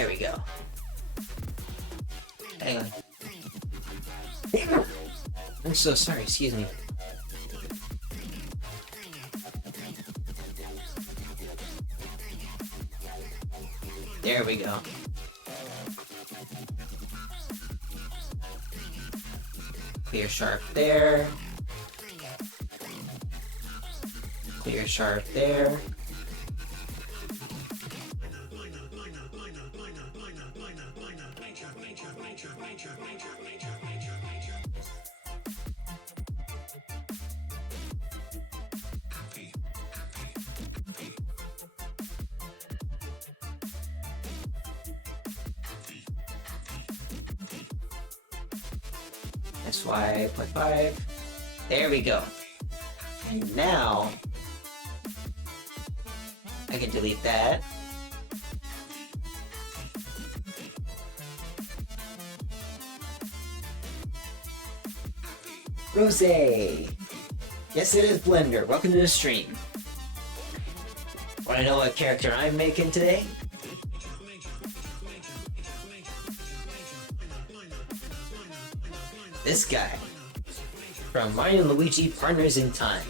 There we go. Hang on. I'm so sorry, excuse me. There we go. Clear sharp there. Clear sharp there. That's why 0.5. There we go. And now I can delete that. Rose! Yes, it is Blender. Welcome to the stream. Wanna know what character I'm making today? This guy. From Mario and Luigi Partners in Time.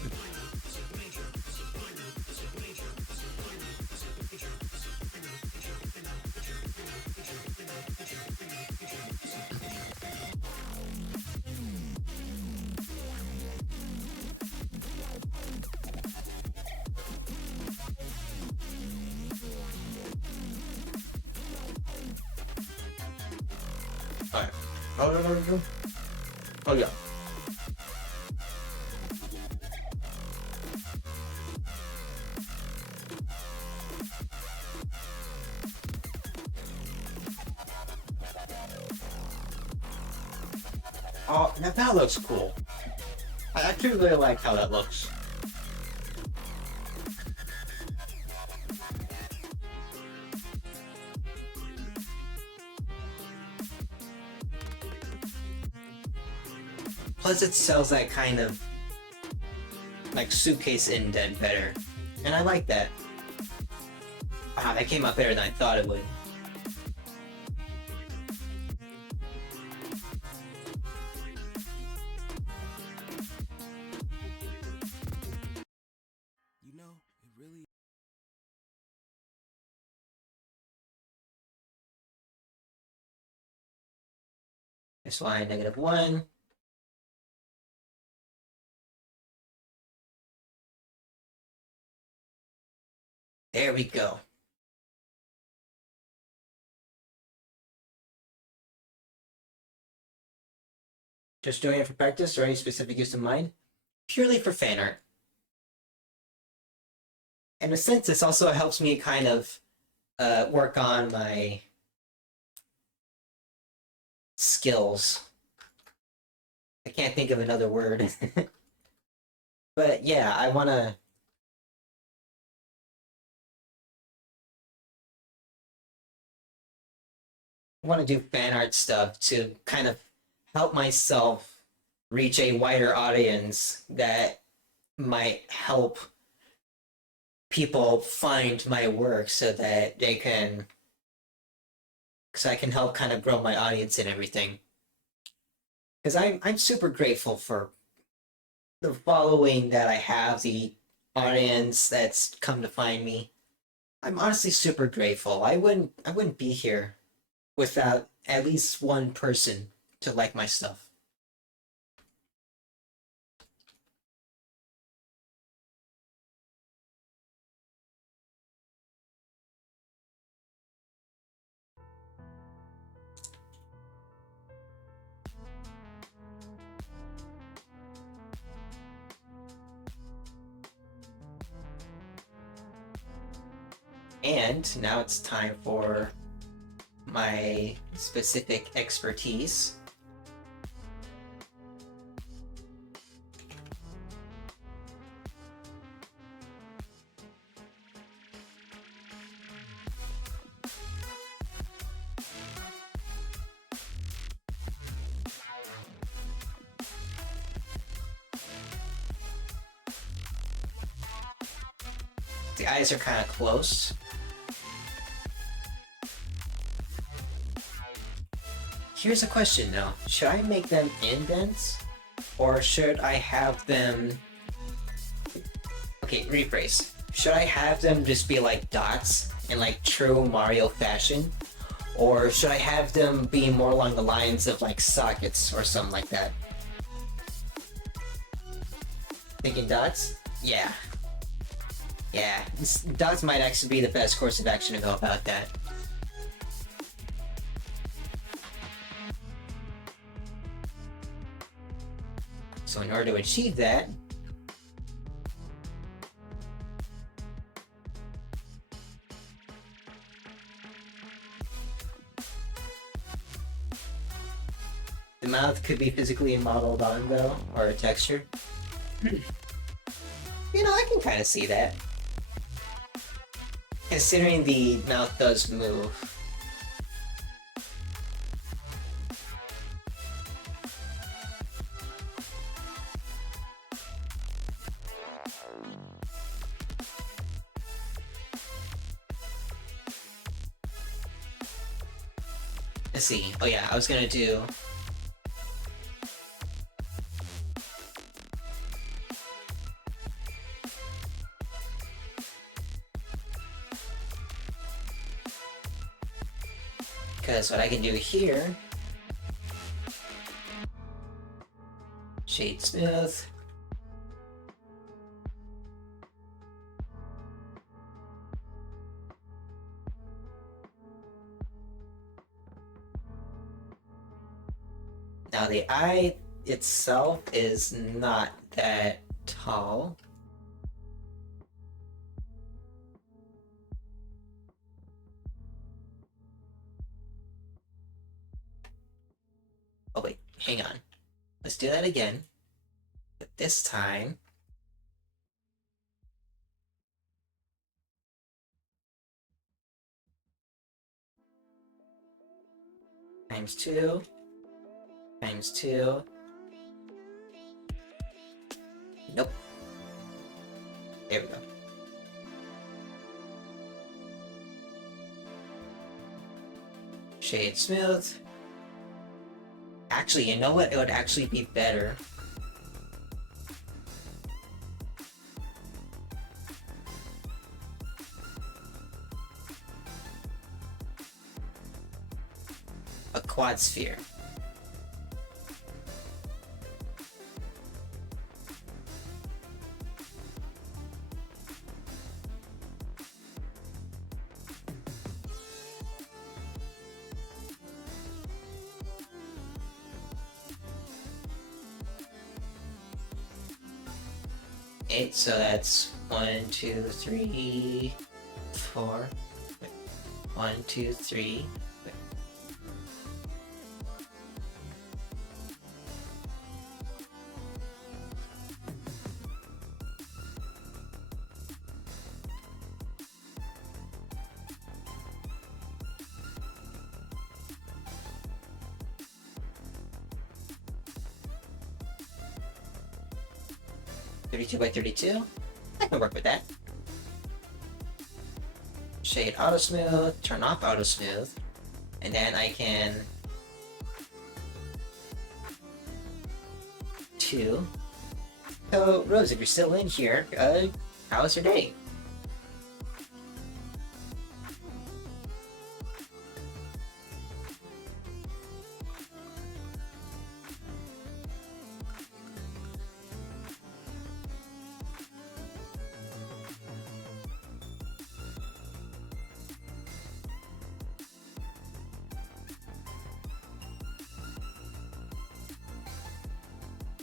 Alright. Oh yeah. Oh, now that looks cool. I actually really like how that looks. Plus it sells that kind of like suitcase indent better. And I like that. Wow, that came out better than I thought it would. You know, it really. That's why -1. There we go. Just doing it for practice or any specific use in mind? Purely for fan art. In a sense, this also helps me kind of work on my skills. I can't think of another word. But yeah, I want to do fan art stuff to kind of help myself reach a wider audience that might help people find my work so that they can, because I can help kind of grow my audience and everything. Because I'm super grateful for the following that I have, the audience that's come to find me. I'm honestly super grateful. I wouldn't be here without at least one person to like my stuff. And now it's time for my specific expertise. The eyes are kind of close. Here's a question though. Should I make them indents? Or should I have them... Okay, rephrase. Should I have them just be like dots in like true Mario fashion? Or should I have them be more along the lines of like sockets or something like that? Thinking dots? Yeah. Yeah, dots might actually be the best course of action to go about that. So in order to achieve that, the mouth could be physically modeled on though, or a texture. You know, I can kind of see that. Considering the mouth does move. Let's see. Oh yeah, I was gonna do... Because what I can do here... Shade smooth. Now the eye itself is not that tall. Oh wait, hang on. Let's do that again. But this time... times 2. Times 2. Nope. There we go. Shade smooth. Actually, you know what? It would actually be better. A quad sphere. Okay, so that's 1, 2, 3, 4. 1, 2, 3. 32 by 32. I can work with that. Shade auto smooth, turn off auto smooth, and then I can 2. So Rose, if you're still in here, how was your day?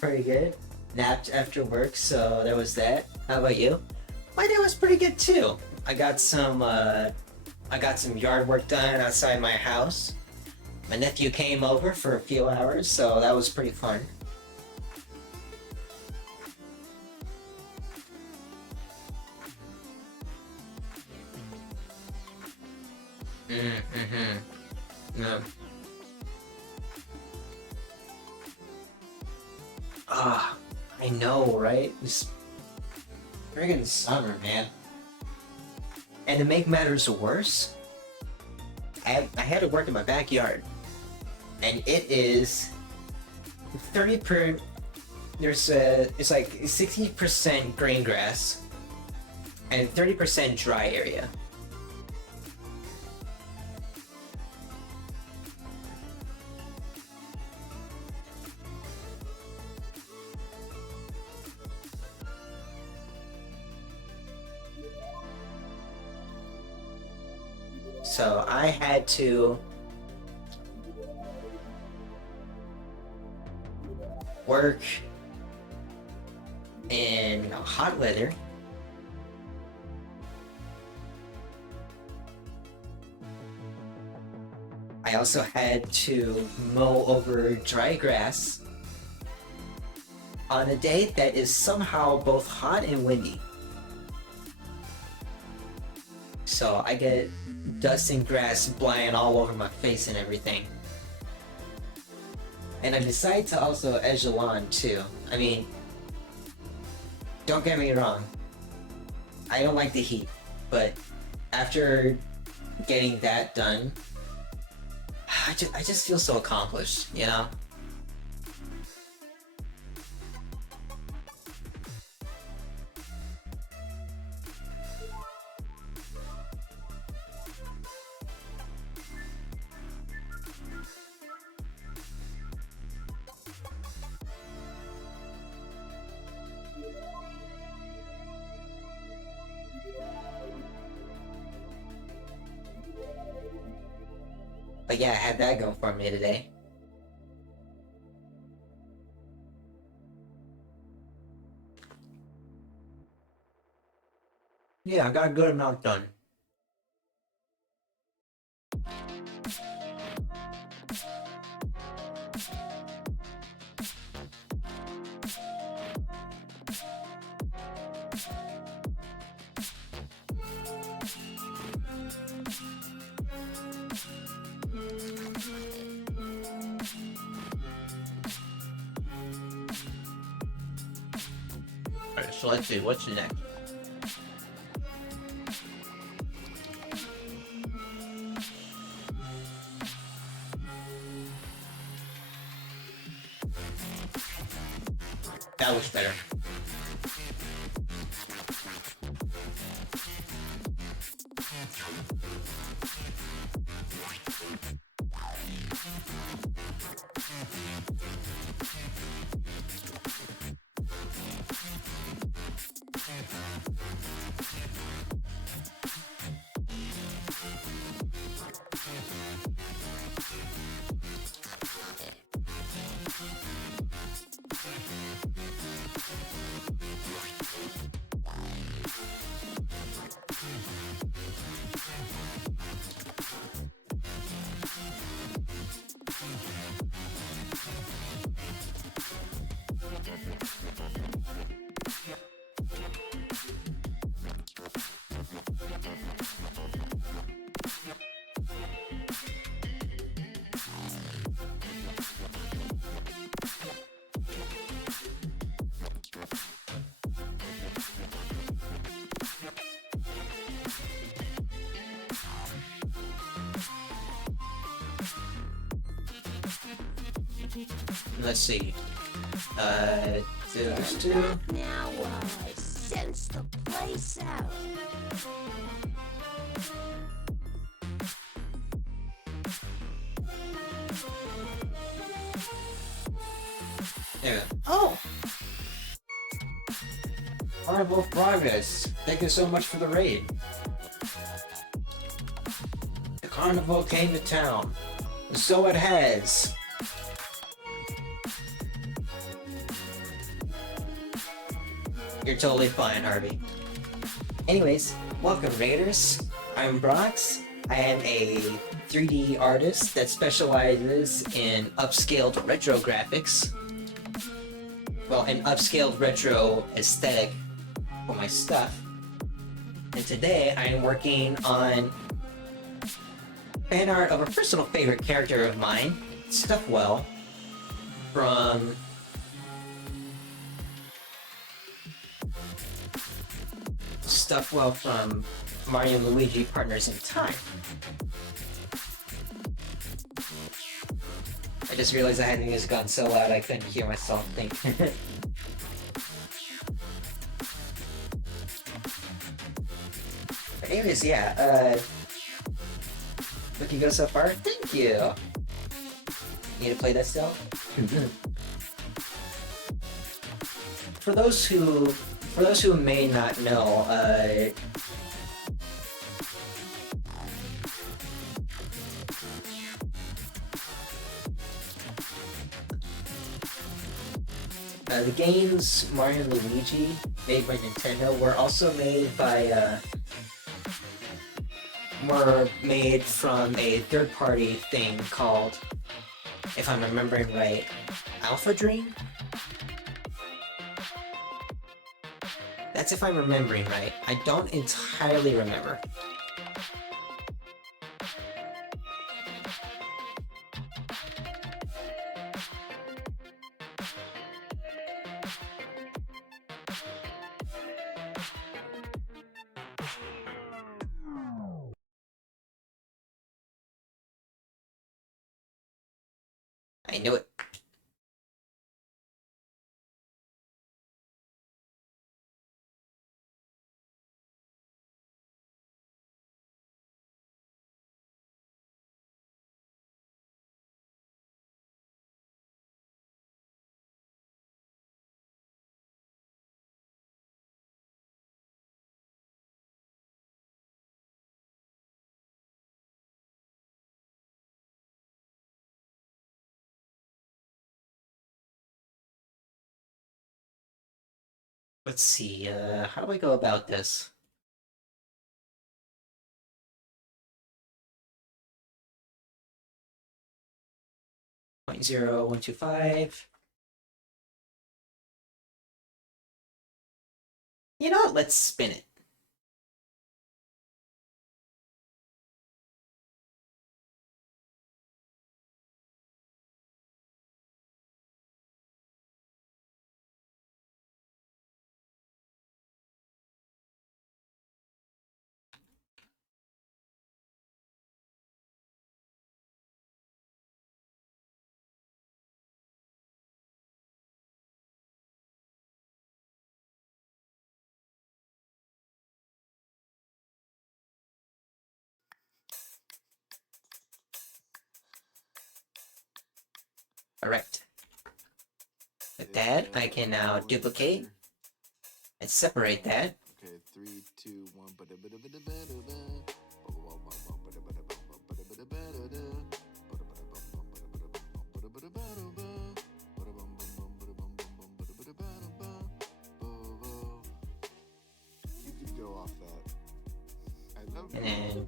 Pretty good. Napped after work, so there was that. How about you? My day was pretty good too. I got some yard work done outside my house. My nephew came over for a few hours, so that was pretty fun. Yeah. Ah, I know, right? This friggin' summer, man. And to make matters worse, I had to work in my backyard. and it is 30 per. It's like 60% grain grass and 30% dry area. So I had to work in hot weather. I also had to mow over dry grass on a day that is somehow both hot and windy. So I get dust and grass flying all over my face and everything. And I decided to also edge the lawn too. I mean, don't get me wrong, I don't like the heat, but after getting that done, I just feel so accomplished, you know? But yeah, I had that going for me today. Yeah, I got a good amount done. Alright, so let's see, what's next? That looks better. Let's see. Those two. Now I sense the place out. There we go. Oh! Carnival progress. Thank you so much for the raid. The carnival came to town. So it has. You're totally fine, Harvey. Anyways, welcome Raiders. I'm Brox. I am a 3D artist that specializes in upscaled retro graphics. Well, an upscaled retro aesthetic for my stuff. And today I am working on fan art of a personal favorite character of mine, Stuffwell, from Mario and Luigi Partners in Time. just realized I had the music on so loud I couldn't hear myself think. But anyways, yeah, looking good so far. Thank you! Need to play that still? For those who may not know, the games Mario and Luigi made by Nintendo were also made by were made from a third-party thing called, if I'm remembering right, Alpha Dream? That's if I'm remembering right. I don't entirely remember. I knew it. Let's see, how do I go about this? Point 0.125. You know what? Let's spin it. Alright. With that, I can now duplicate and separate that. Okay, 3, 2, 1. You could go off that. I love And then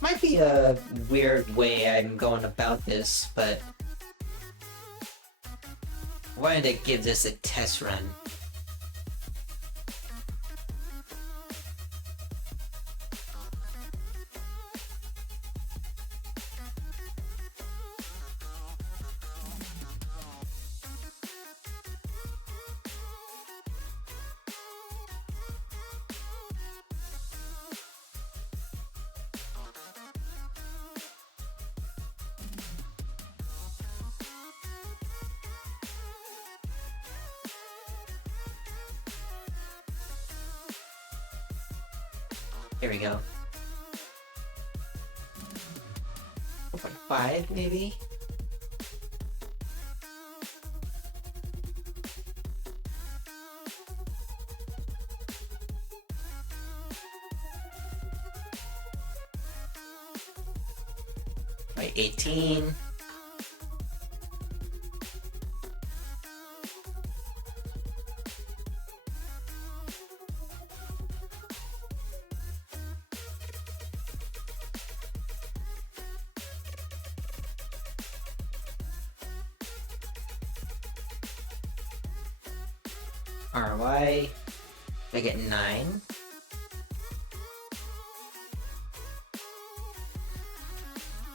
might be a weird way I'm going about this, but I wanted to give this a test run. Here we go. 4.5 maybe? By 18. RY, I get 9.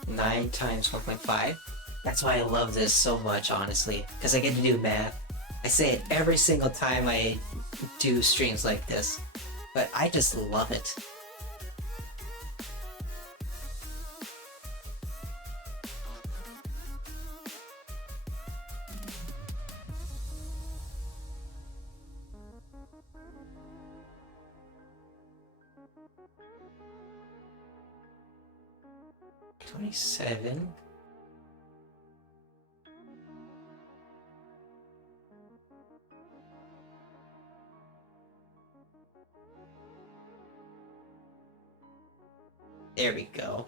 Nine times 1.5. That's why I love this so much, honestly, because I get to do math. I say it every single time I do streams like this, but I just love it. $27. There we go.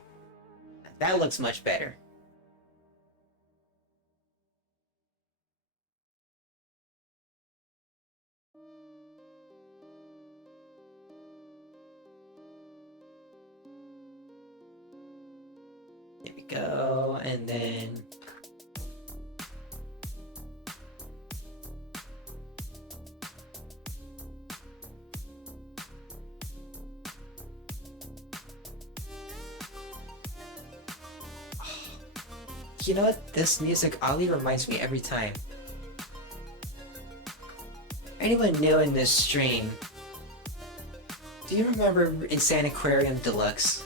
That looks much better. There we go, and then you know what? This music oddly reminds me every time. Anyone new in this stream? Do you remember Insane Aquarium Deluxe?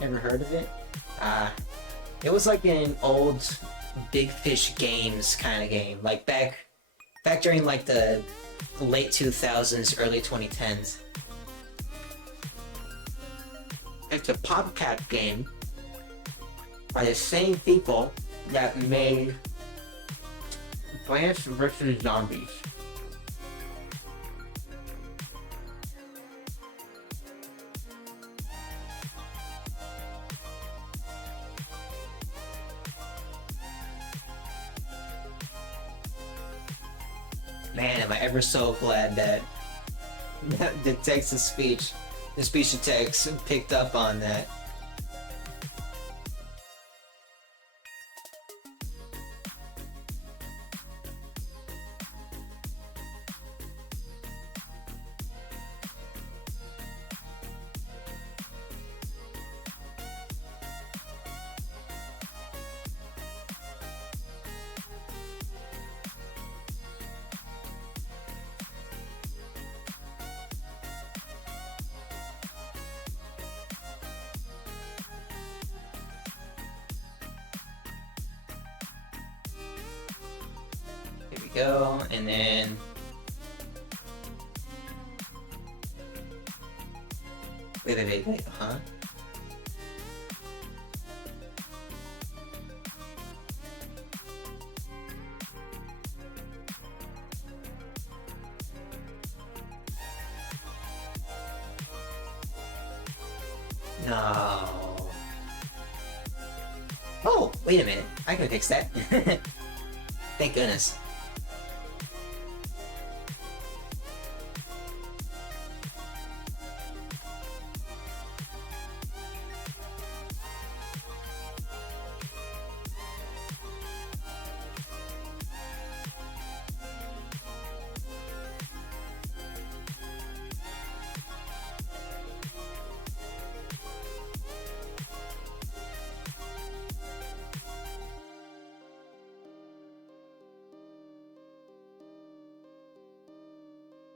Ever heard of it? It was like an old Big Fish Games kind of game, like back during like the late 2000s, early 2010s. It's a PopCap game by the same people that made Plants vs. Zombies. Man, am I ever so glad that the text-to-speech, the speech-to-text picked up on that. Here we go, and then wait, huh? No. Oh, wait a minute. I can fix that. Thank goodness.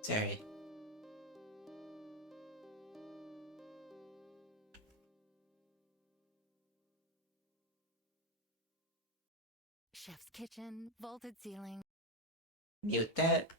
Sorry. Chef's kitchen, vaulted ceiling. Mute that.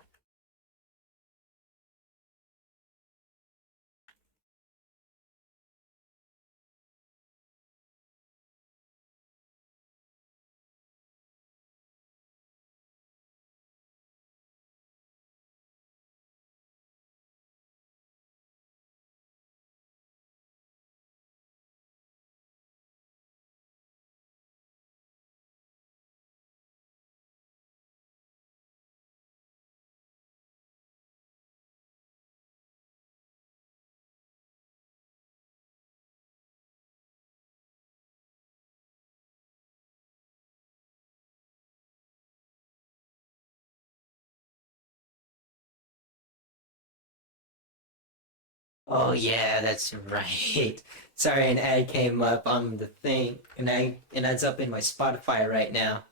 Oh yeah, that's right. Sorry, an ad came up on the thing, and it's up in my Spotify right now.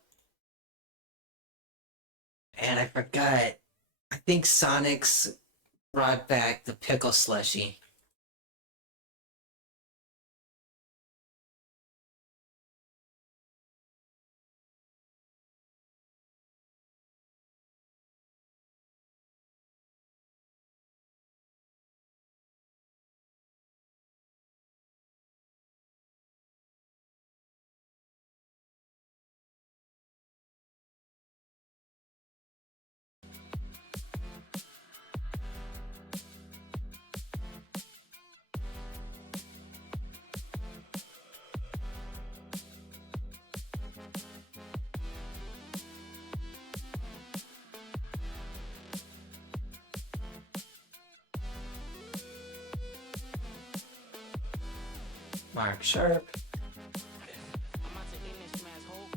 And I forgot. I think Sonic's brought back the pickle slushy. Mark Sharp.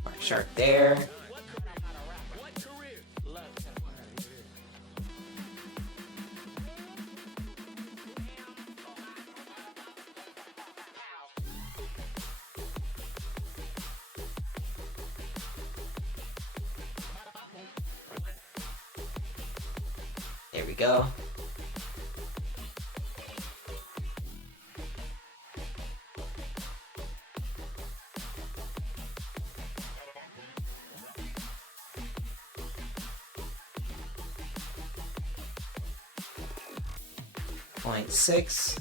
Mark Sharp there. There we go. Point 6.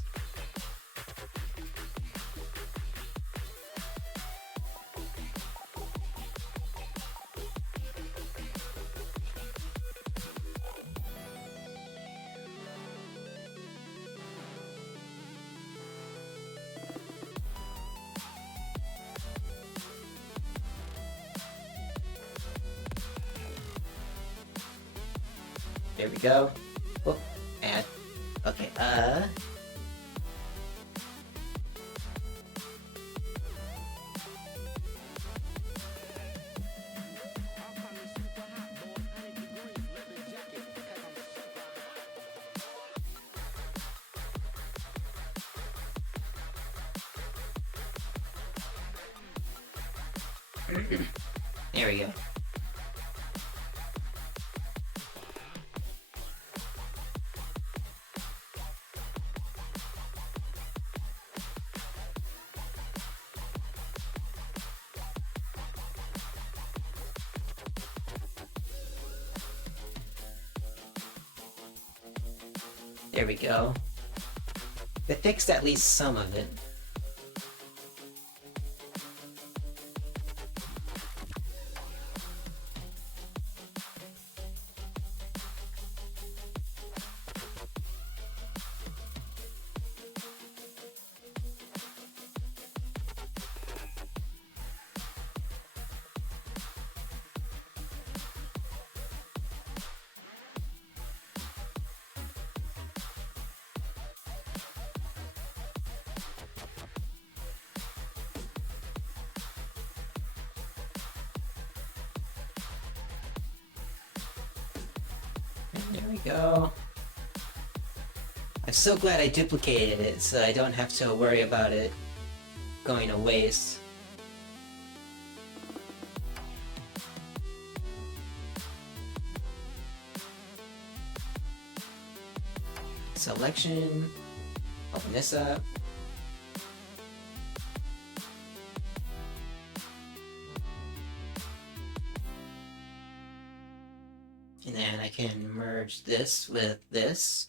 There we go. Oh, add. Okay, there we go. There we go. They fixed at least some of it. There we go. I'm so glad I duplicated it so I don't have to worry about it going to waste. Selection. Open this up. And then I can merge this with this.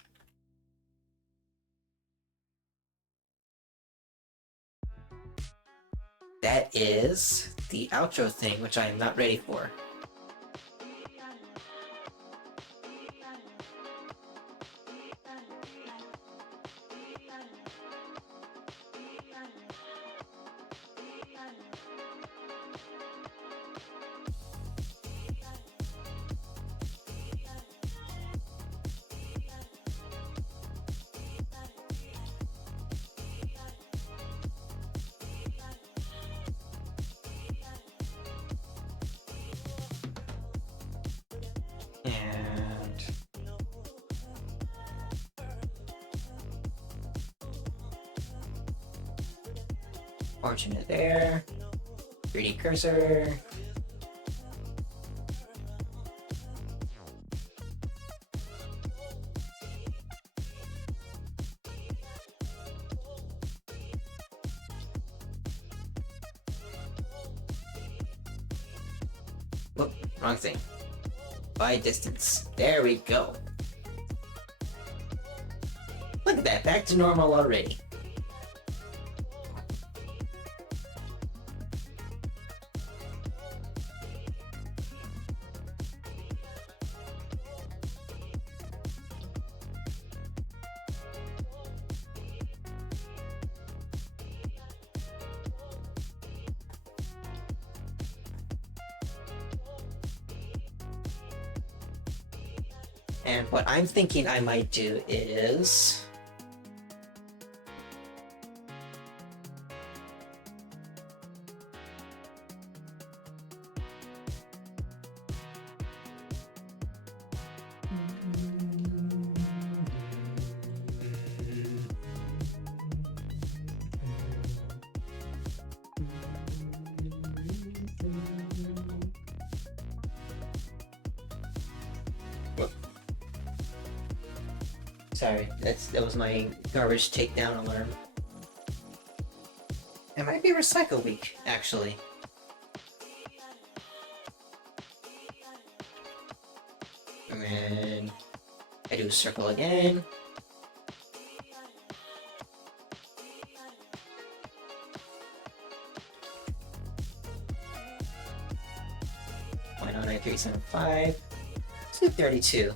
That is the outro thing, which I am not ready for. Origin there. 3D cursor. Whoop, wrong thing. By distance. There we go. Look at that, back to normal already. And what I'm thinking I might do is... Sorry, that was my garbage takedown alarm. It might be recycle week, actually. And then I do a circle again. Why not 9375? 232.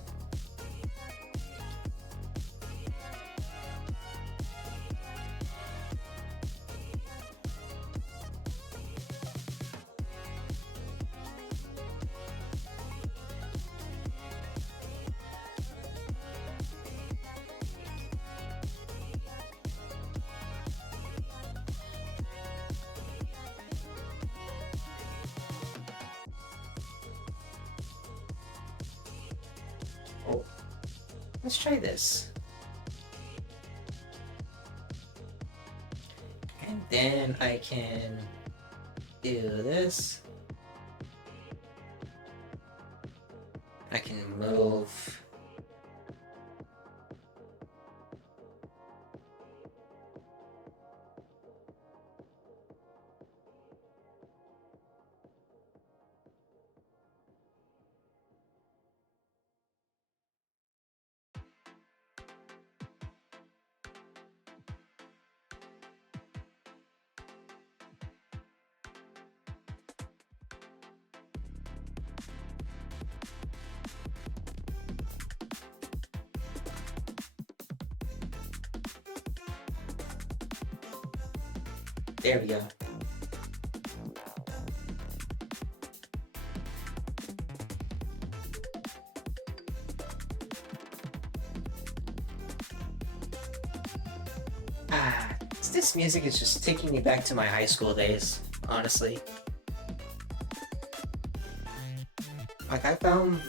Oh, let's try this. And then I can do this. I can move. There we go. This music is just taking me back to my high school days, honestly. Like I found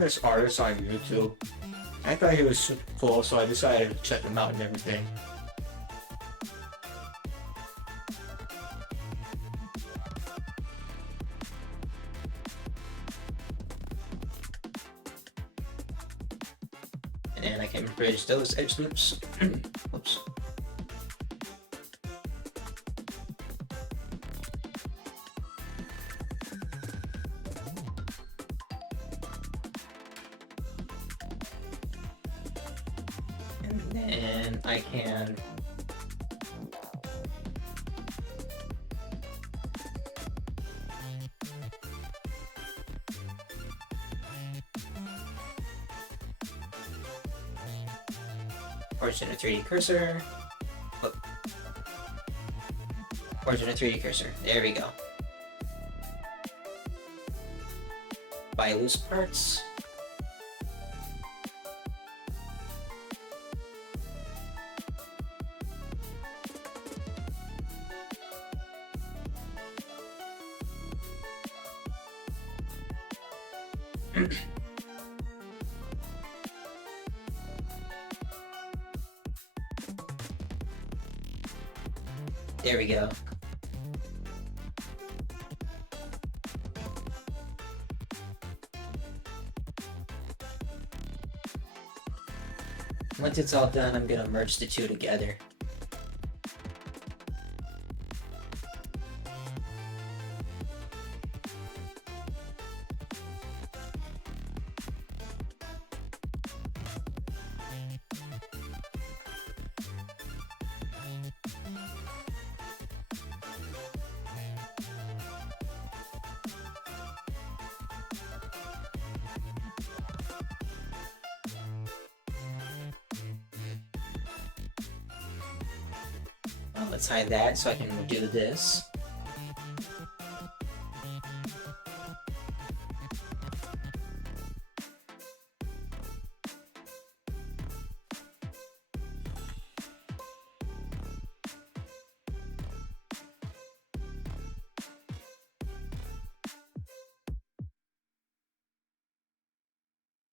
this artist on YouTube. I thought he was super cool, so I decided to check him out and everything. And I can bridge those edge loops. Oops. And then I can origin a 3D cursor. Oh. Origin a 3D cursor. There we go. Buy loose parts. There we go. once it's all done, I'm gonna merge the two together. Let's hide that so I can do this.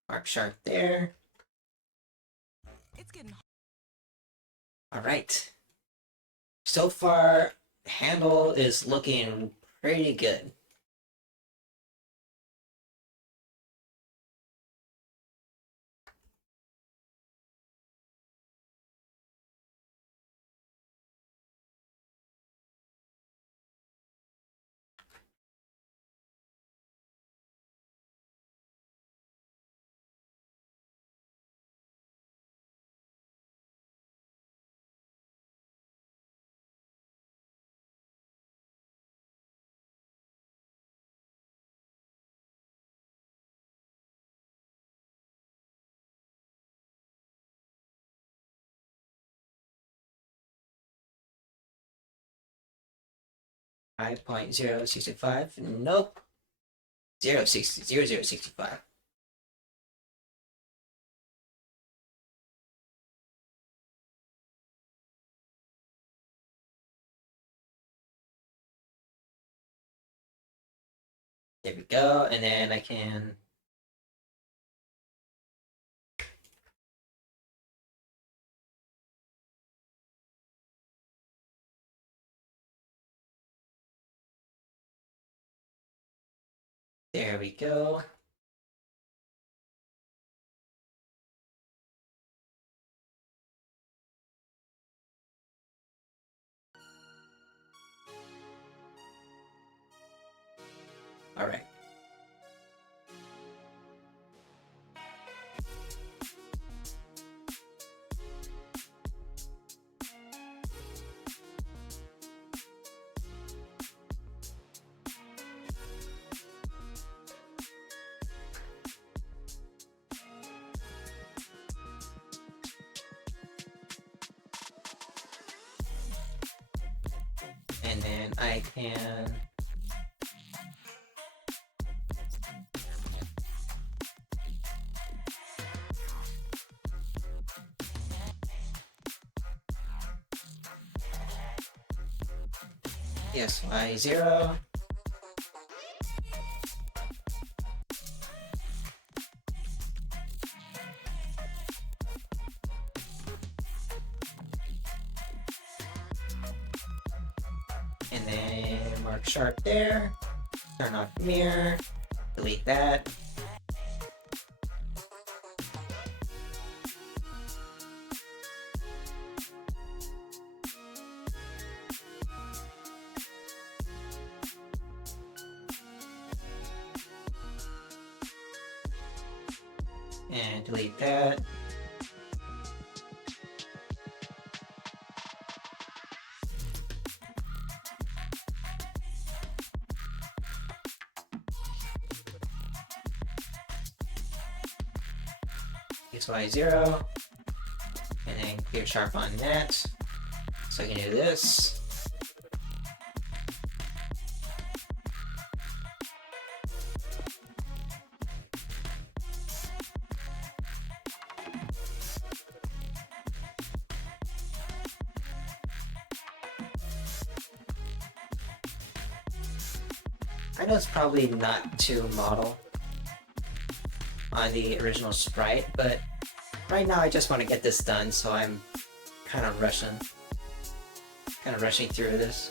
Mark sharp there. It's getting All right. So far, handle is looking pretty good. .065. Nope. 0065. There we go, and then I can there we go. All right. And then I can yes, Y0. And then mark sharp there. Turn off mirror. Delete that. And delete that. XY0, and then clear sharp on that. So I can do this. I know it's probably not to model on the original sprite, but right now I just want to get this done, so I'm kind of rushing through this.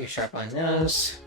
You're sharp on those.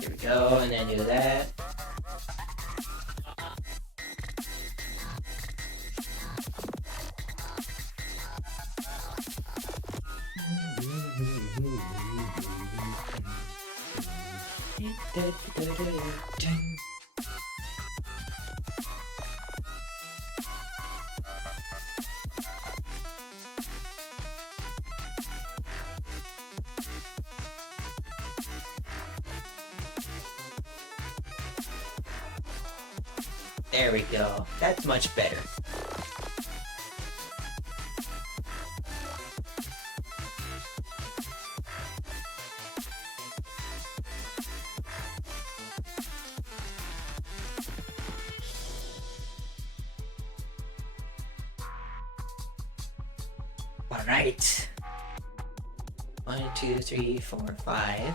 Here we go, and then do that. There we go. That's much better. All right. 1, 2, 3, 4, 5.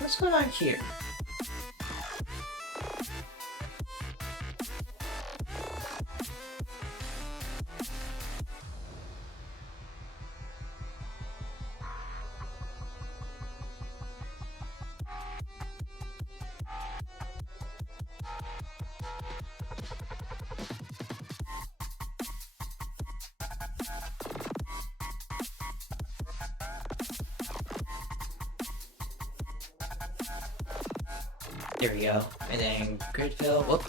What's going on here? There we go. And then grid fill. Whoop.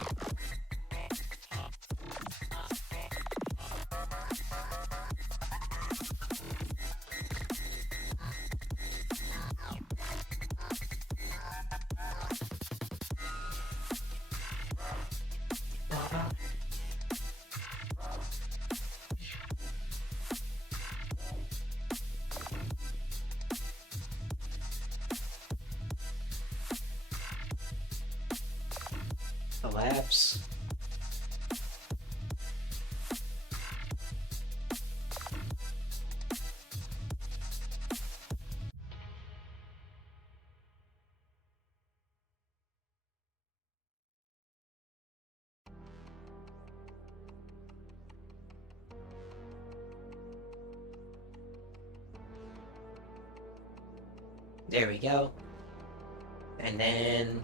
Collapse. There we go. And then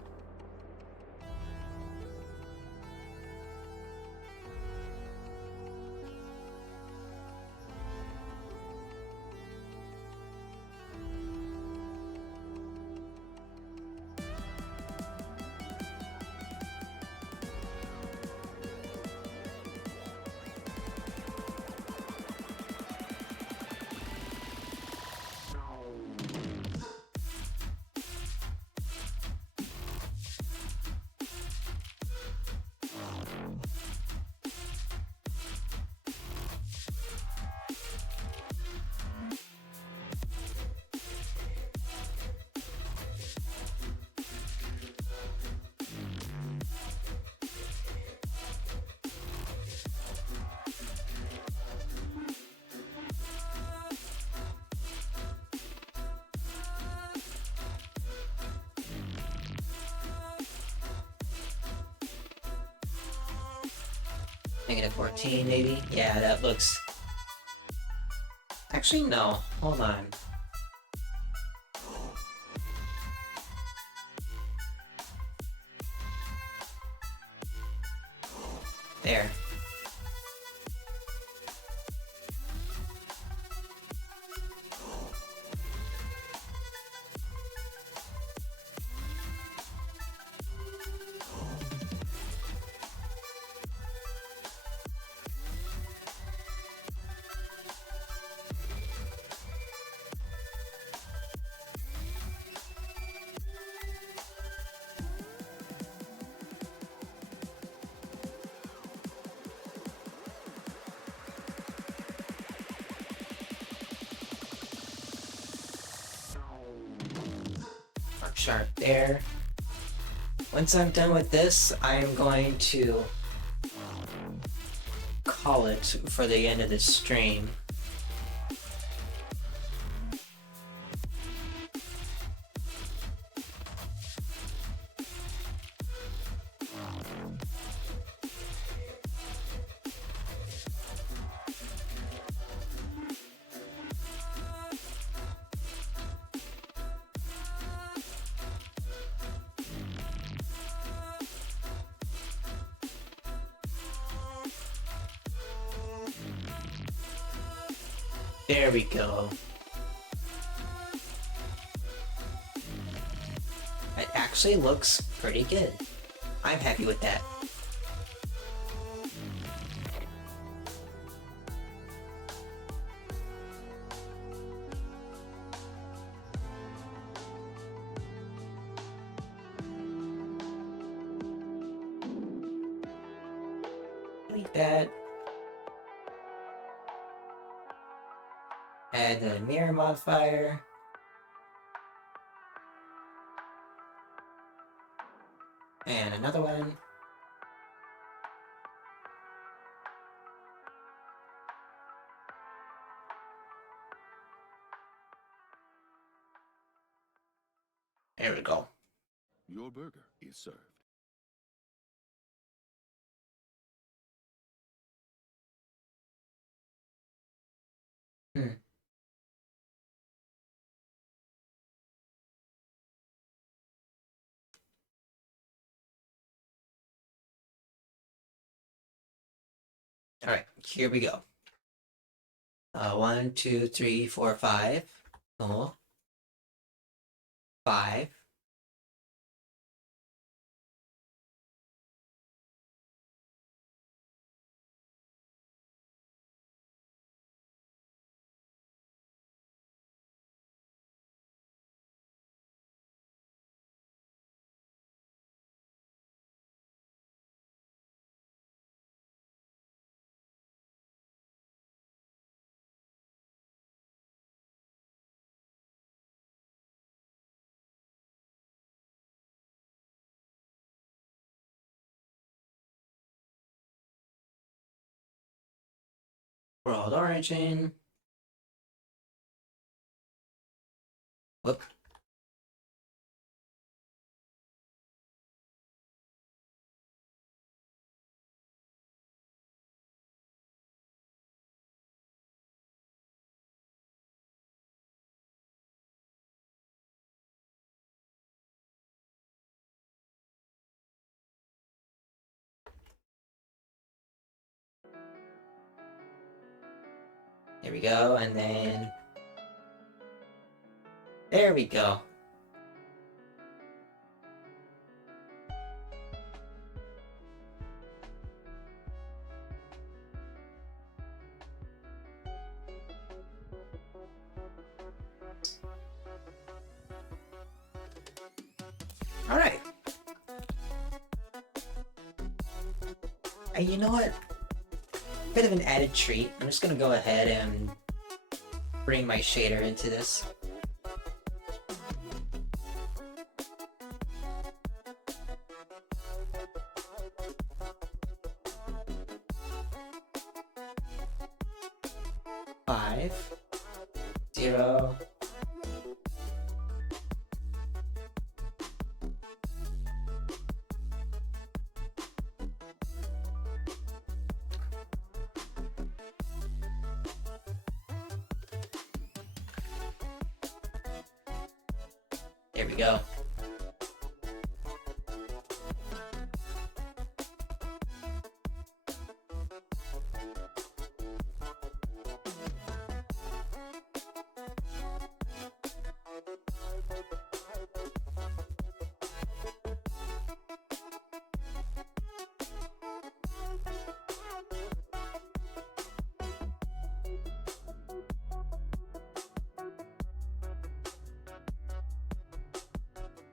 -14 maybe? Yeah, that looks... Actually, no. Hold on. There. Sharp there. Once I'm done with this, I'm going to call it for the end of this stream. There we go. It actually looks pretty good. I'm happy with that. Like that. Add the mirror modifier. And another one. There we go. Your burger is served. All right, here we go. 1, 2, 3, 4, 5. Oh. 5. World origin. Whoop. There we go, and then there we go. All right. You know what? Bit of an added treat. I'm just gonna go ahead and bring my shader into this. Five, 0. There we go.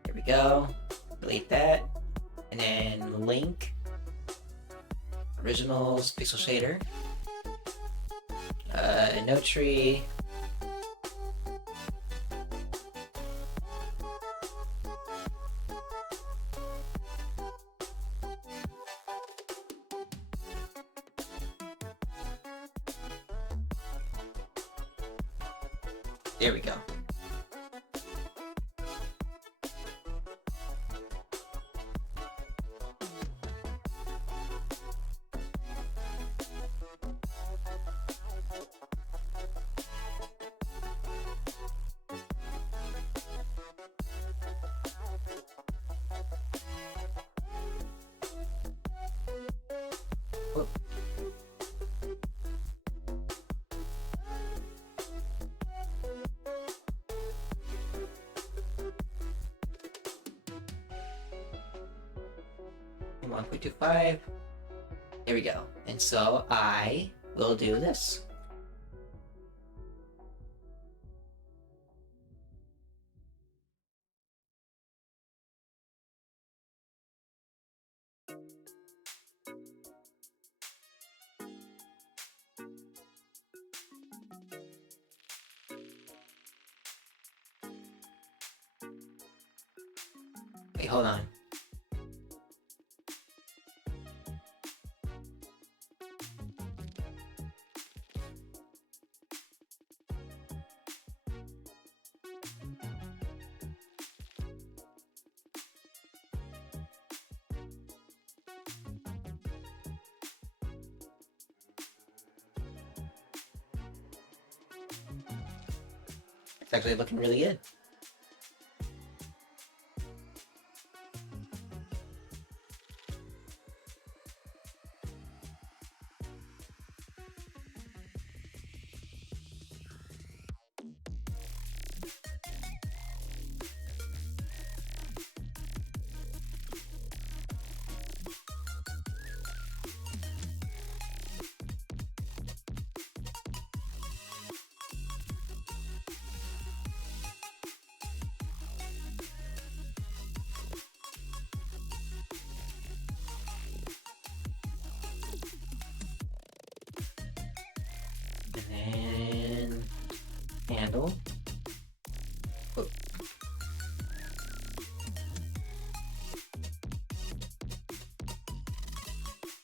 There we go. Delete that. And then link. Originals, pixel shader. No tree. There we go. Whoop. And 1.25. There we go. And so I will do this. Wait, hold on. It's actually looking really good. And then handle. Oop.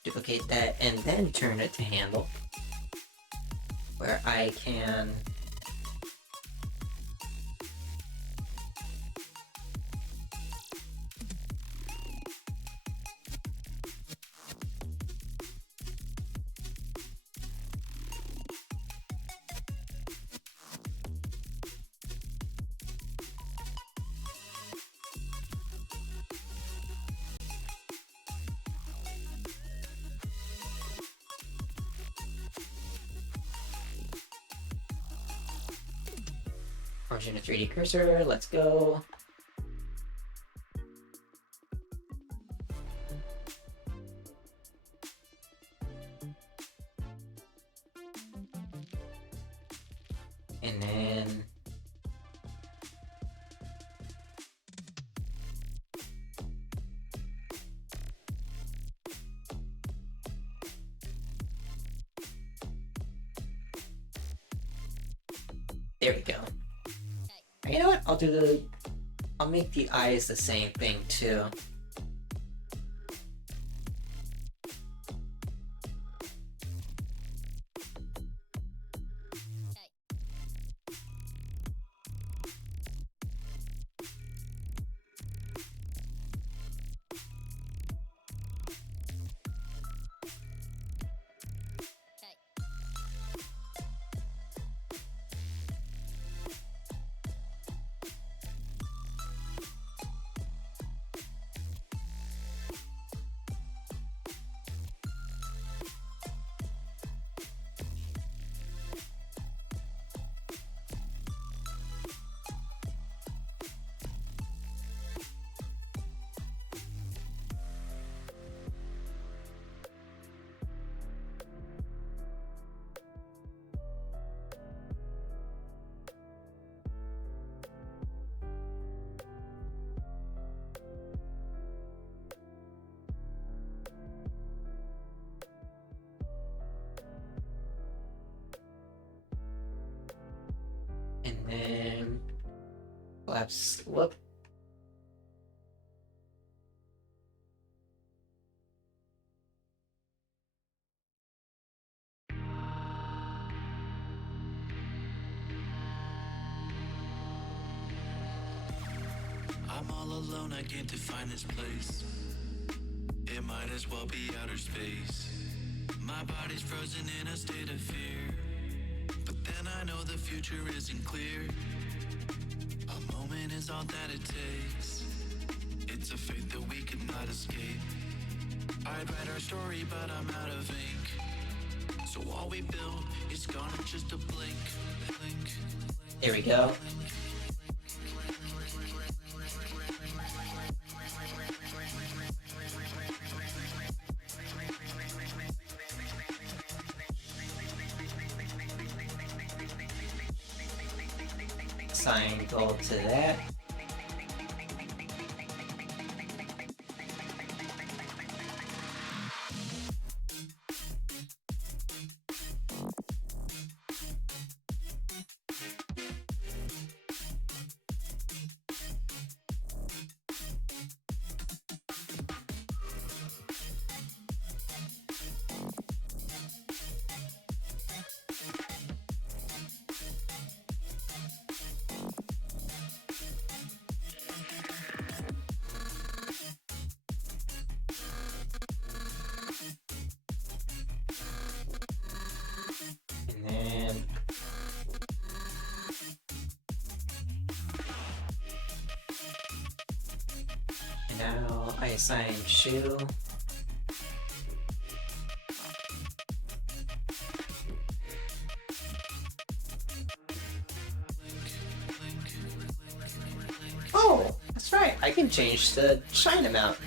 Duplicate that and then turn it to handle, where I can origin a 3D cursor. Let's go. And then there we go. You know what? I'll make the eyes the same thing too. Whoop. I'm all alone, I can't define this place. It might as well be outer space. My body's frozen in a state of fear, but then I know the future isn't clear. A moment is all that it takes. It's a fate that we cannot escape. I'd write our story, but I'm out of ink. So all we build is gone in just a blink. There we go. Assign gold to that. And then now I assign shoe. Oh, that's right. I can change the shine amount.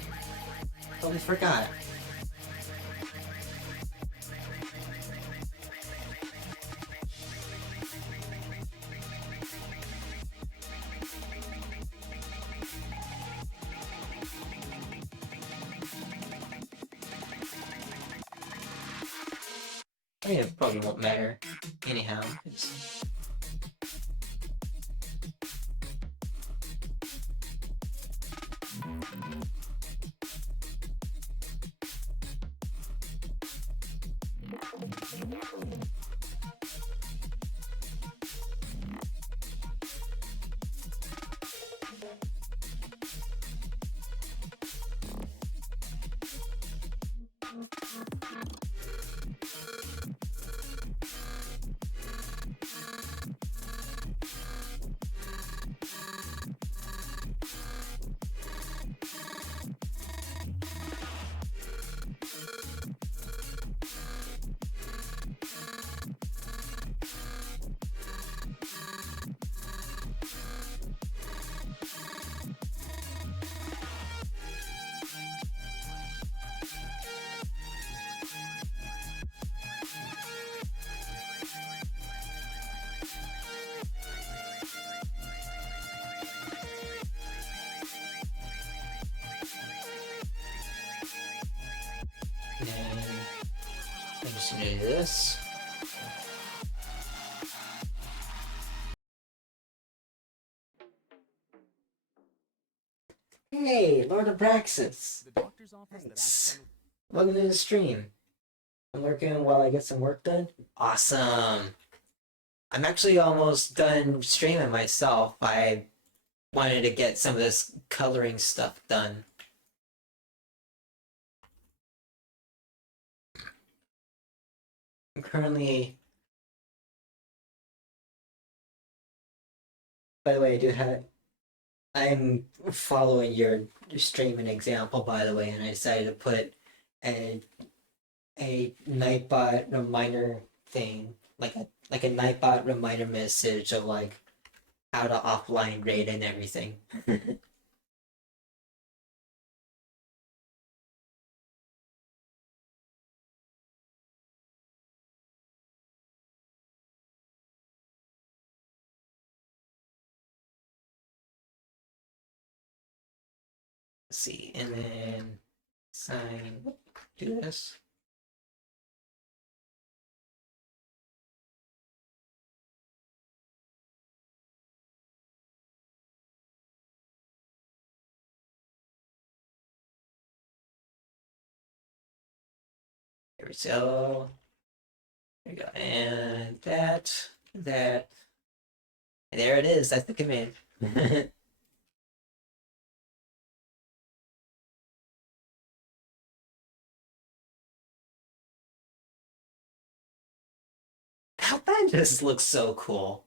Totally forgot. I mean, it probably won't matter anyhow. And I'm just gonna do this. Hey, Lord Abraxas! Thanks. Welcome to the stream. I'm working while I get some work done. Awesome! I'm actually almost done streaming myself. I wanted to get some of this coloring stuff done. I'm currently... By the way, I do have... I'm following your streaming example, by the way, and I decided to put a Nightbot reminder thing, like a Nightbot reminder message of like how to offline raid and everything. Let's see, and then sign. Do this. There we go. There we go. And that. And there it is. That's the command. That just looks so cool.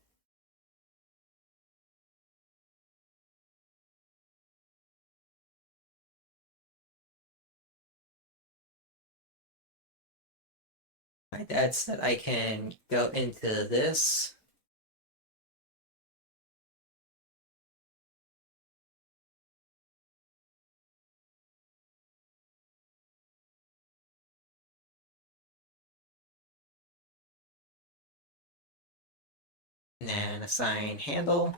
Right, that's that I can go into this. And then assign handle.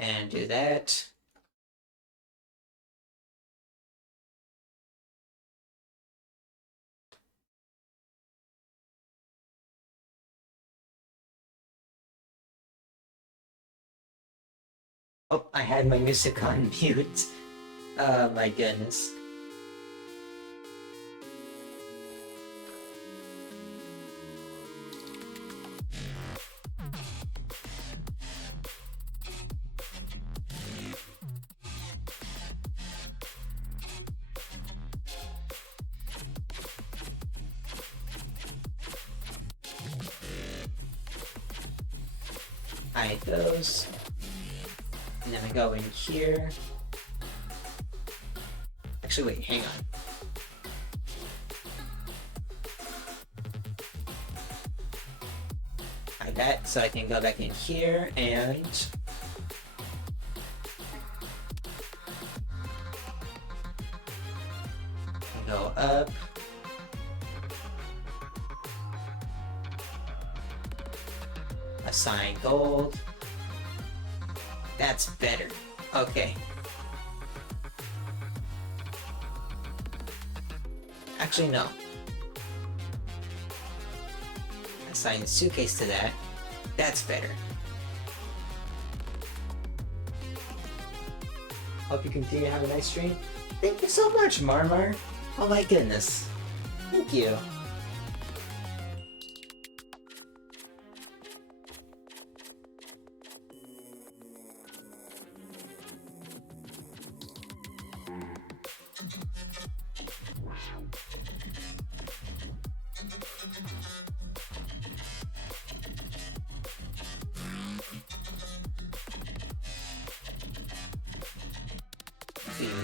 And do that. Oh, I had my music on mute. Oh my goodness. Hide those. And then we go in here. Actually, wait, hang on. Hide that so I can go back in here and go up. Assign gold. That's better. Okay. Actually, no. Assign the suitcase to that. That's better. Hope you continue to have a nice stream. Thank you so much, Marmar. Oh my goodness. Thank you.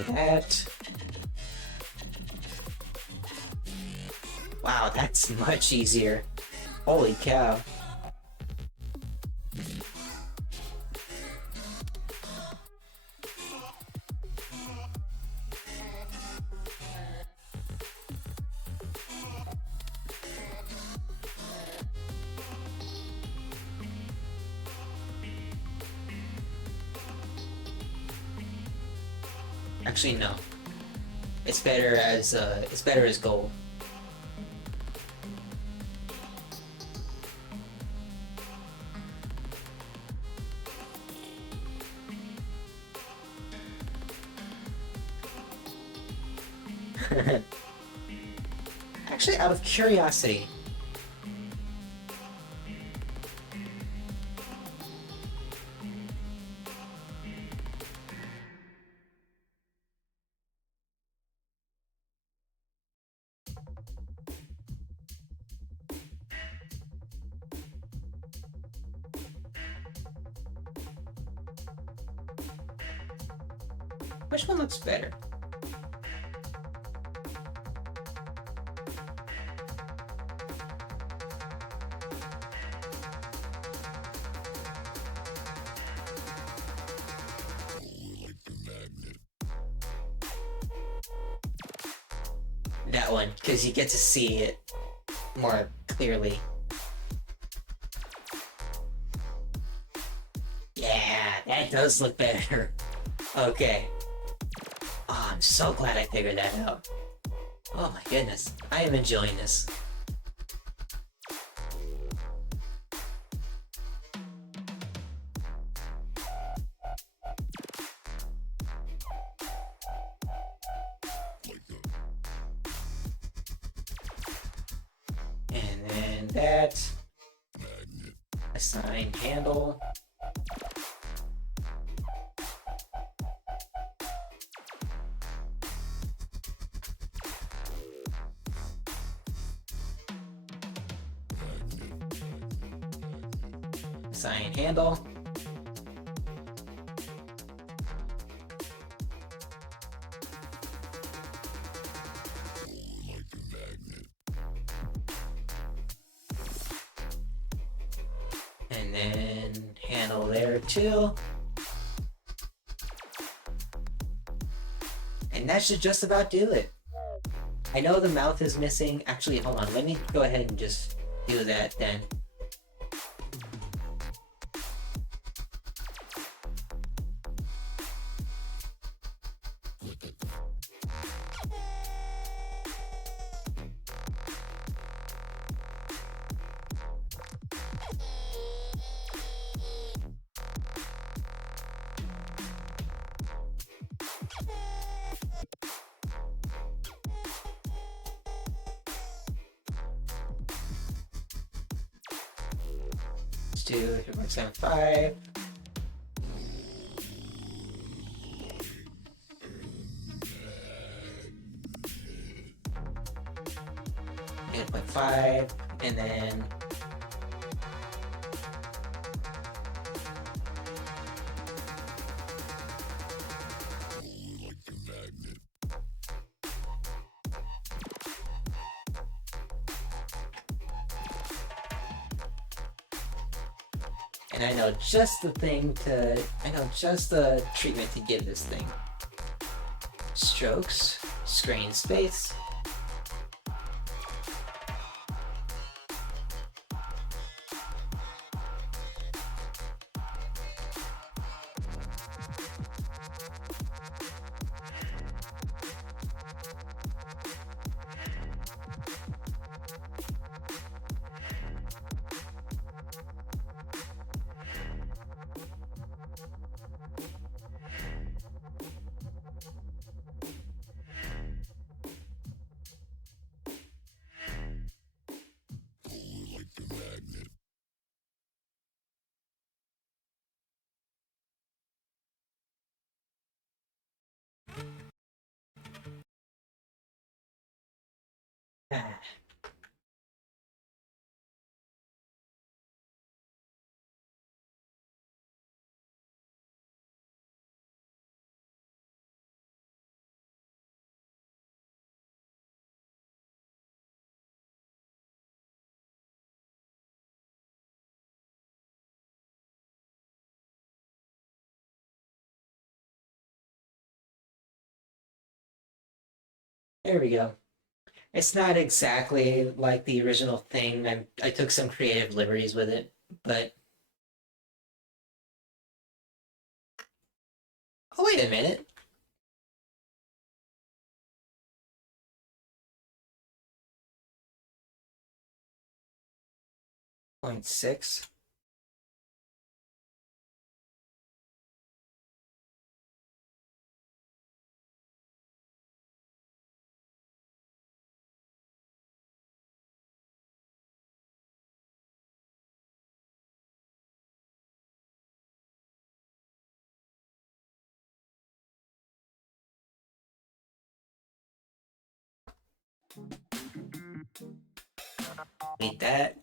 That. Wow, that's much easier. Holy cow. Actually, no. It's better as gold. Actually, out of curiosity. Which one looks better? that one, because you get to see it more clearly. Yeah, that does look better. Okay. Oh, I'm so glad I figured that out. Oh my goodness, I am enjoying this. And then that. Assign handle. Assign handle. And then handle there too. And that should just about do it. I know the mouth is missing. Actually, hold on. Let me go ahead and just do that then. Let's do 3.75. .5, and then I know just the treatment to give this thing. Strokes, screen space. There we go. It's not exactly like the original thing. I took some creative liberties with it, but oh, wait a minute. Point 0.6. Need that.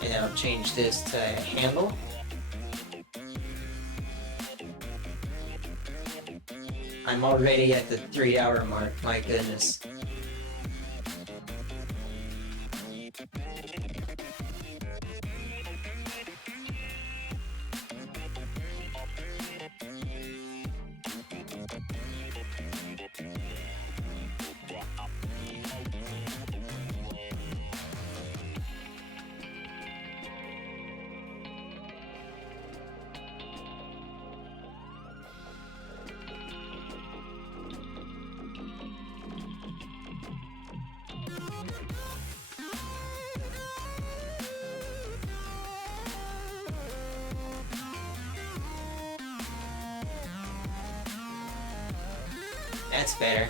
And I'll change this to handle. I'm already at the 3-hour mark, my goodness. That's better.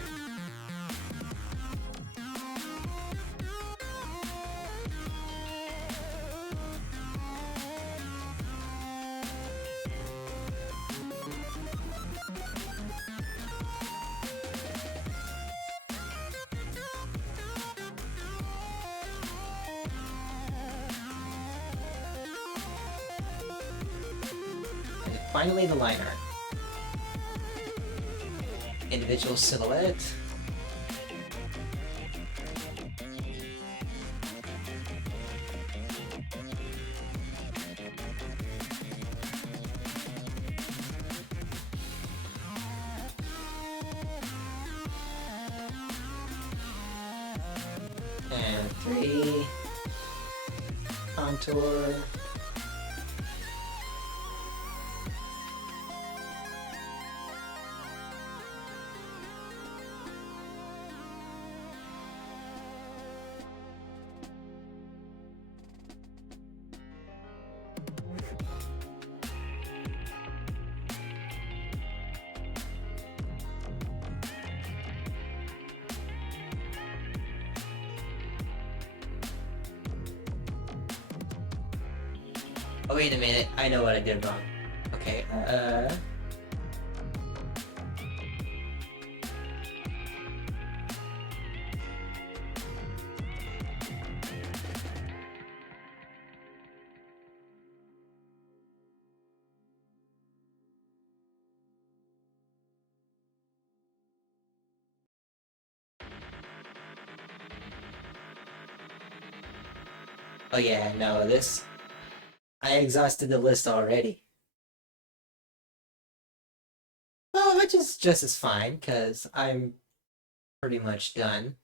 And finally the line art. Individual silhouette. And 3. Contour. Oh, wait a minute. I know what I did wrong. Okay, oh yeah, no, this... I exhausted the list already. Oh, which is just as fine, because I'm pretty much done.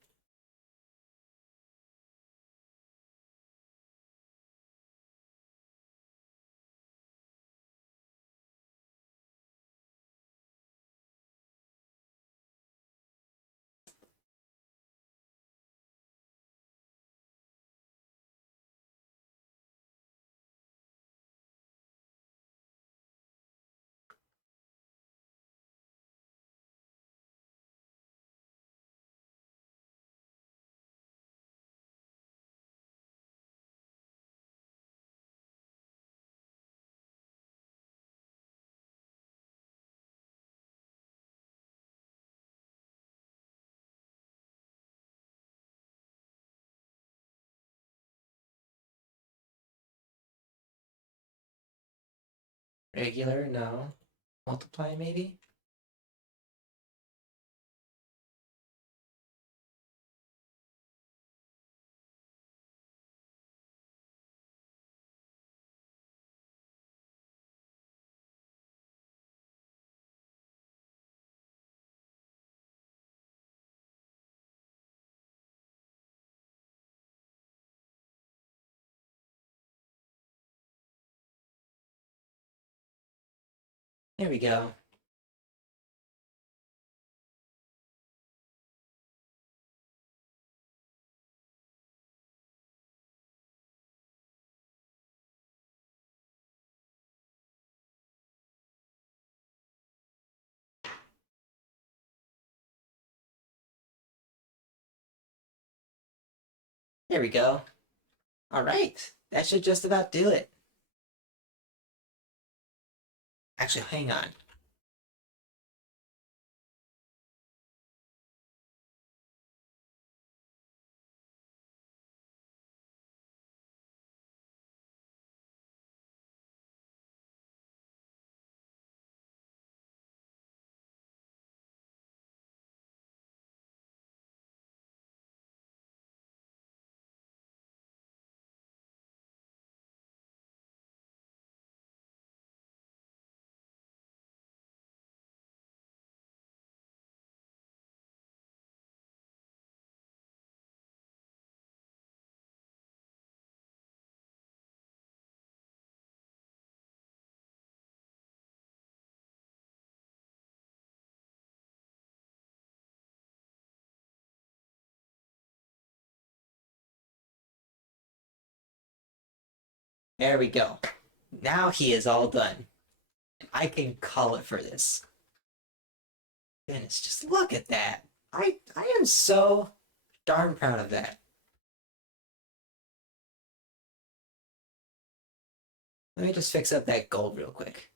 Regular, no. Multiply, maybe? There we go. There we go. Alright, that should just about do it. Actually, hang on. There we go. Now he is all done. I can call it for this. Goodness, just look at that. I am so darn proud of that. Let me just fix up that gold real quick.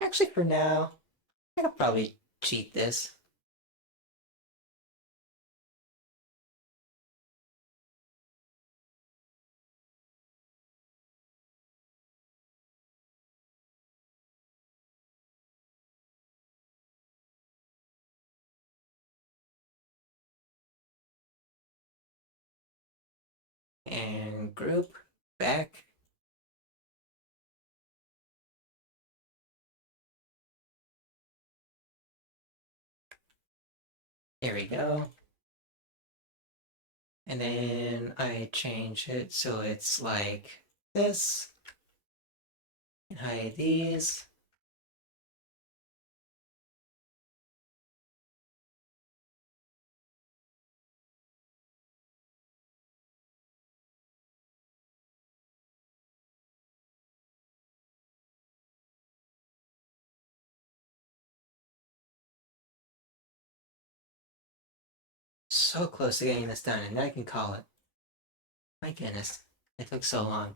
Actually, for now, I could probably cheat this. And group back. There we go. And then I change it so it's like this. And hide these. So close to getting this done, and then I can call it. My goodness, it took so long.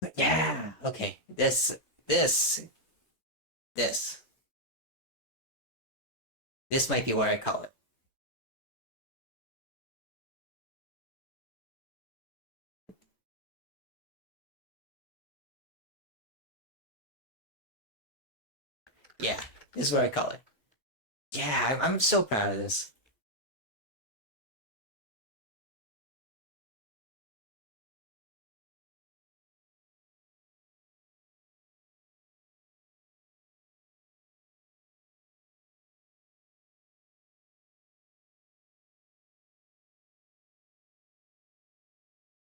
But yeah, okay. This might be where I call it. Yeah, this is what I call it. Yeah, I'm so proud of this.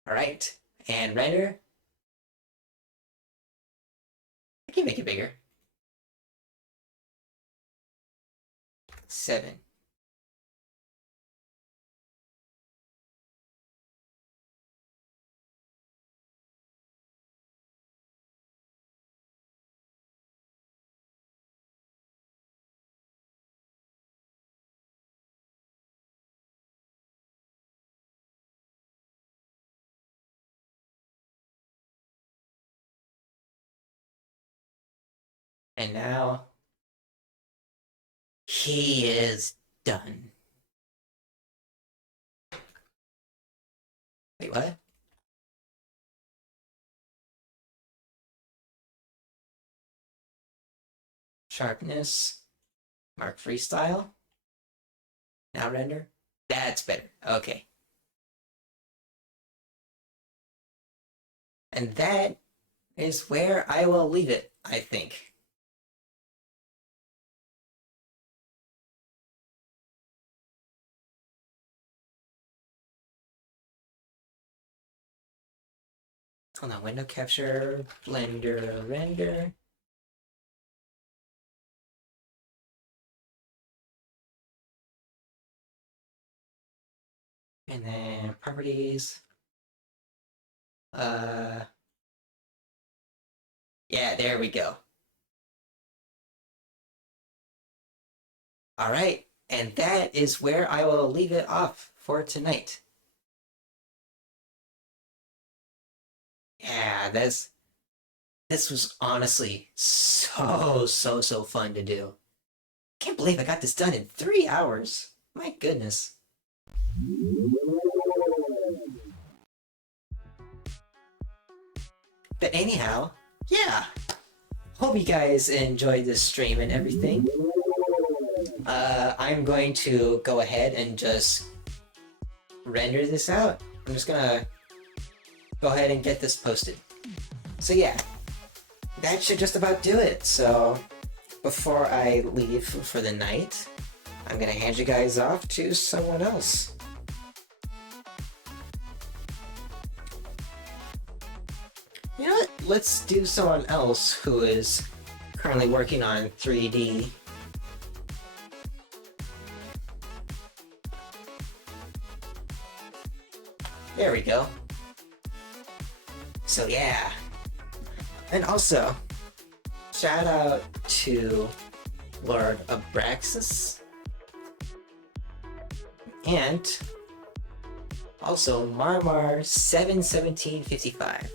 All right, and render. I can make it bigger. 7. And now he is done. Wait, what? Sharpness. Mark freestyle. Now render. That's better. Okay. And that is where I will leave it, I think. Hold on, window capture, blender, render. And then properties. Yeah, there we go. All right, and that is where I will leave it off for tonight. Yeah, this was honestly so fun to do. Can't believe I got this done in 3 hours. My goodness. But anyhow, yeah. Hope you guys enjoyed this stream and everything. I'm going to go ahead and just render this out. I'm just gonna go ahead and get this posted. So yeah, that should just about do it. So before I leave for the night, I'm gonna hand you guys off to someone else. You know what? Let's do someone else who is currently working on 3D. There we go. So yeah. And also, shout out to Lord Abraxas. And also Marmar 71755.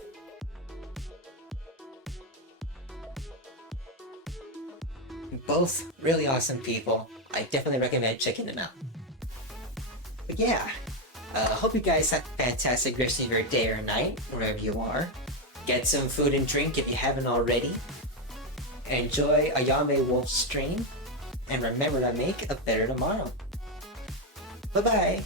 Both really awesome people. I definitely recommend checking them out. But yeah, hope you guys have a fantastic rest of your day or night, wherever you are. Get some food and drink if you haven't already. Enjoy Ayame Wolf's stream. And remember to make a better tomorrow. Bye-bye.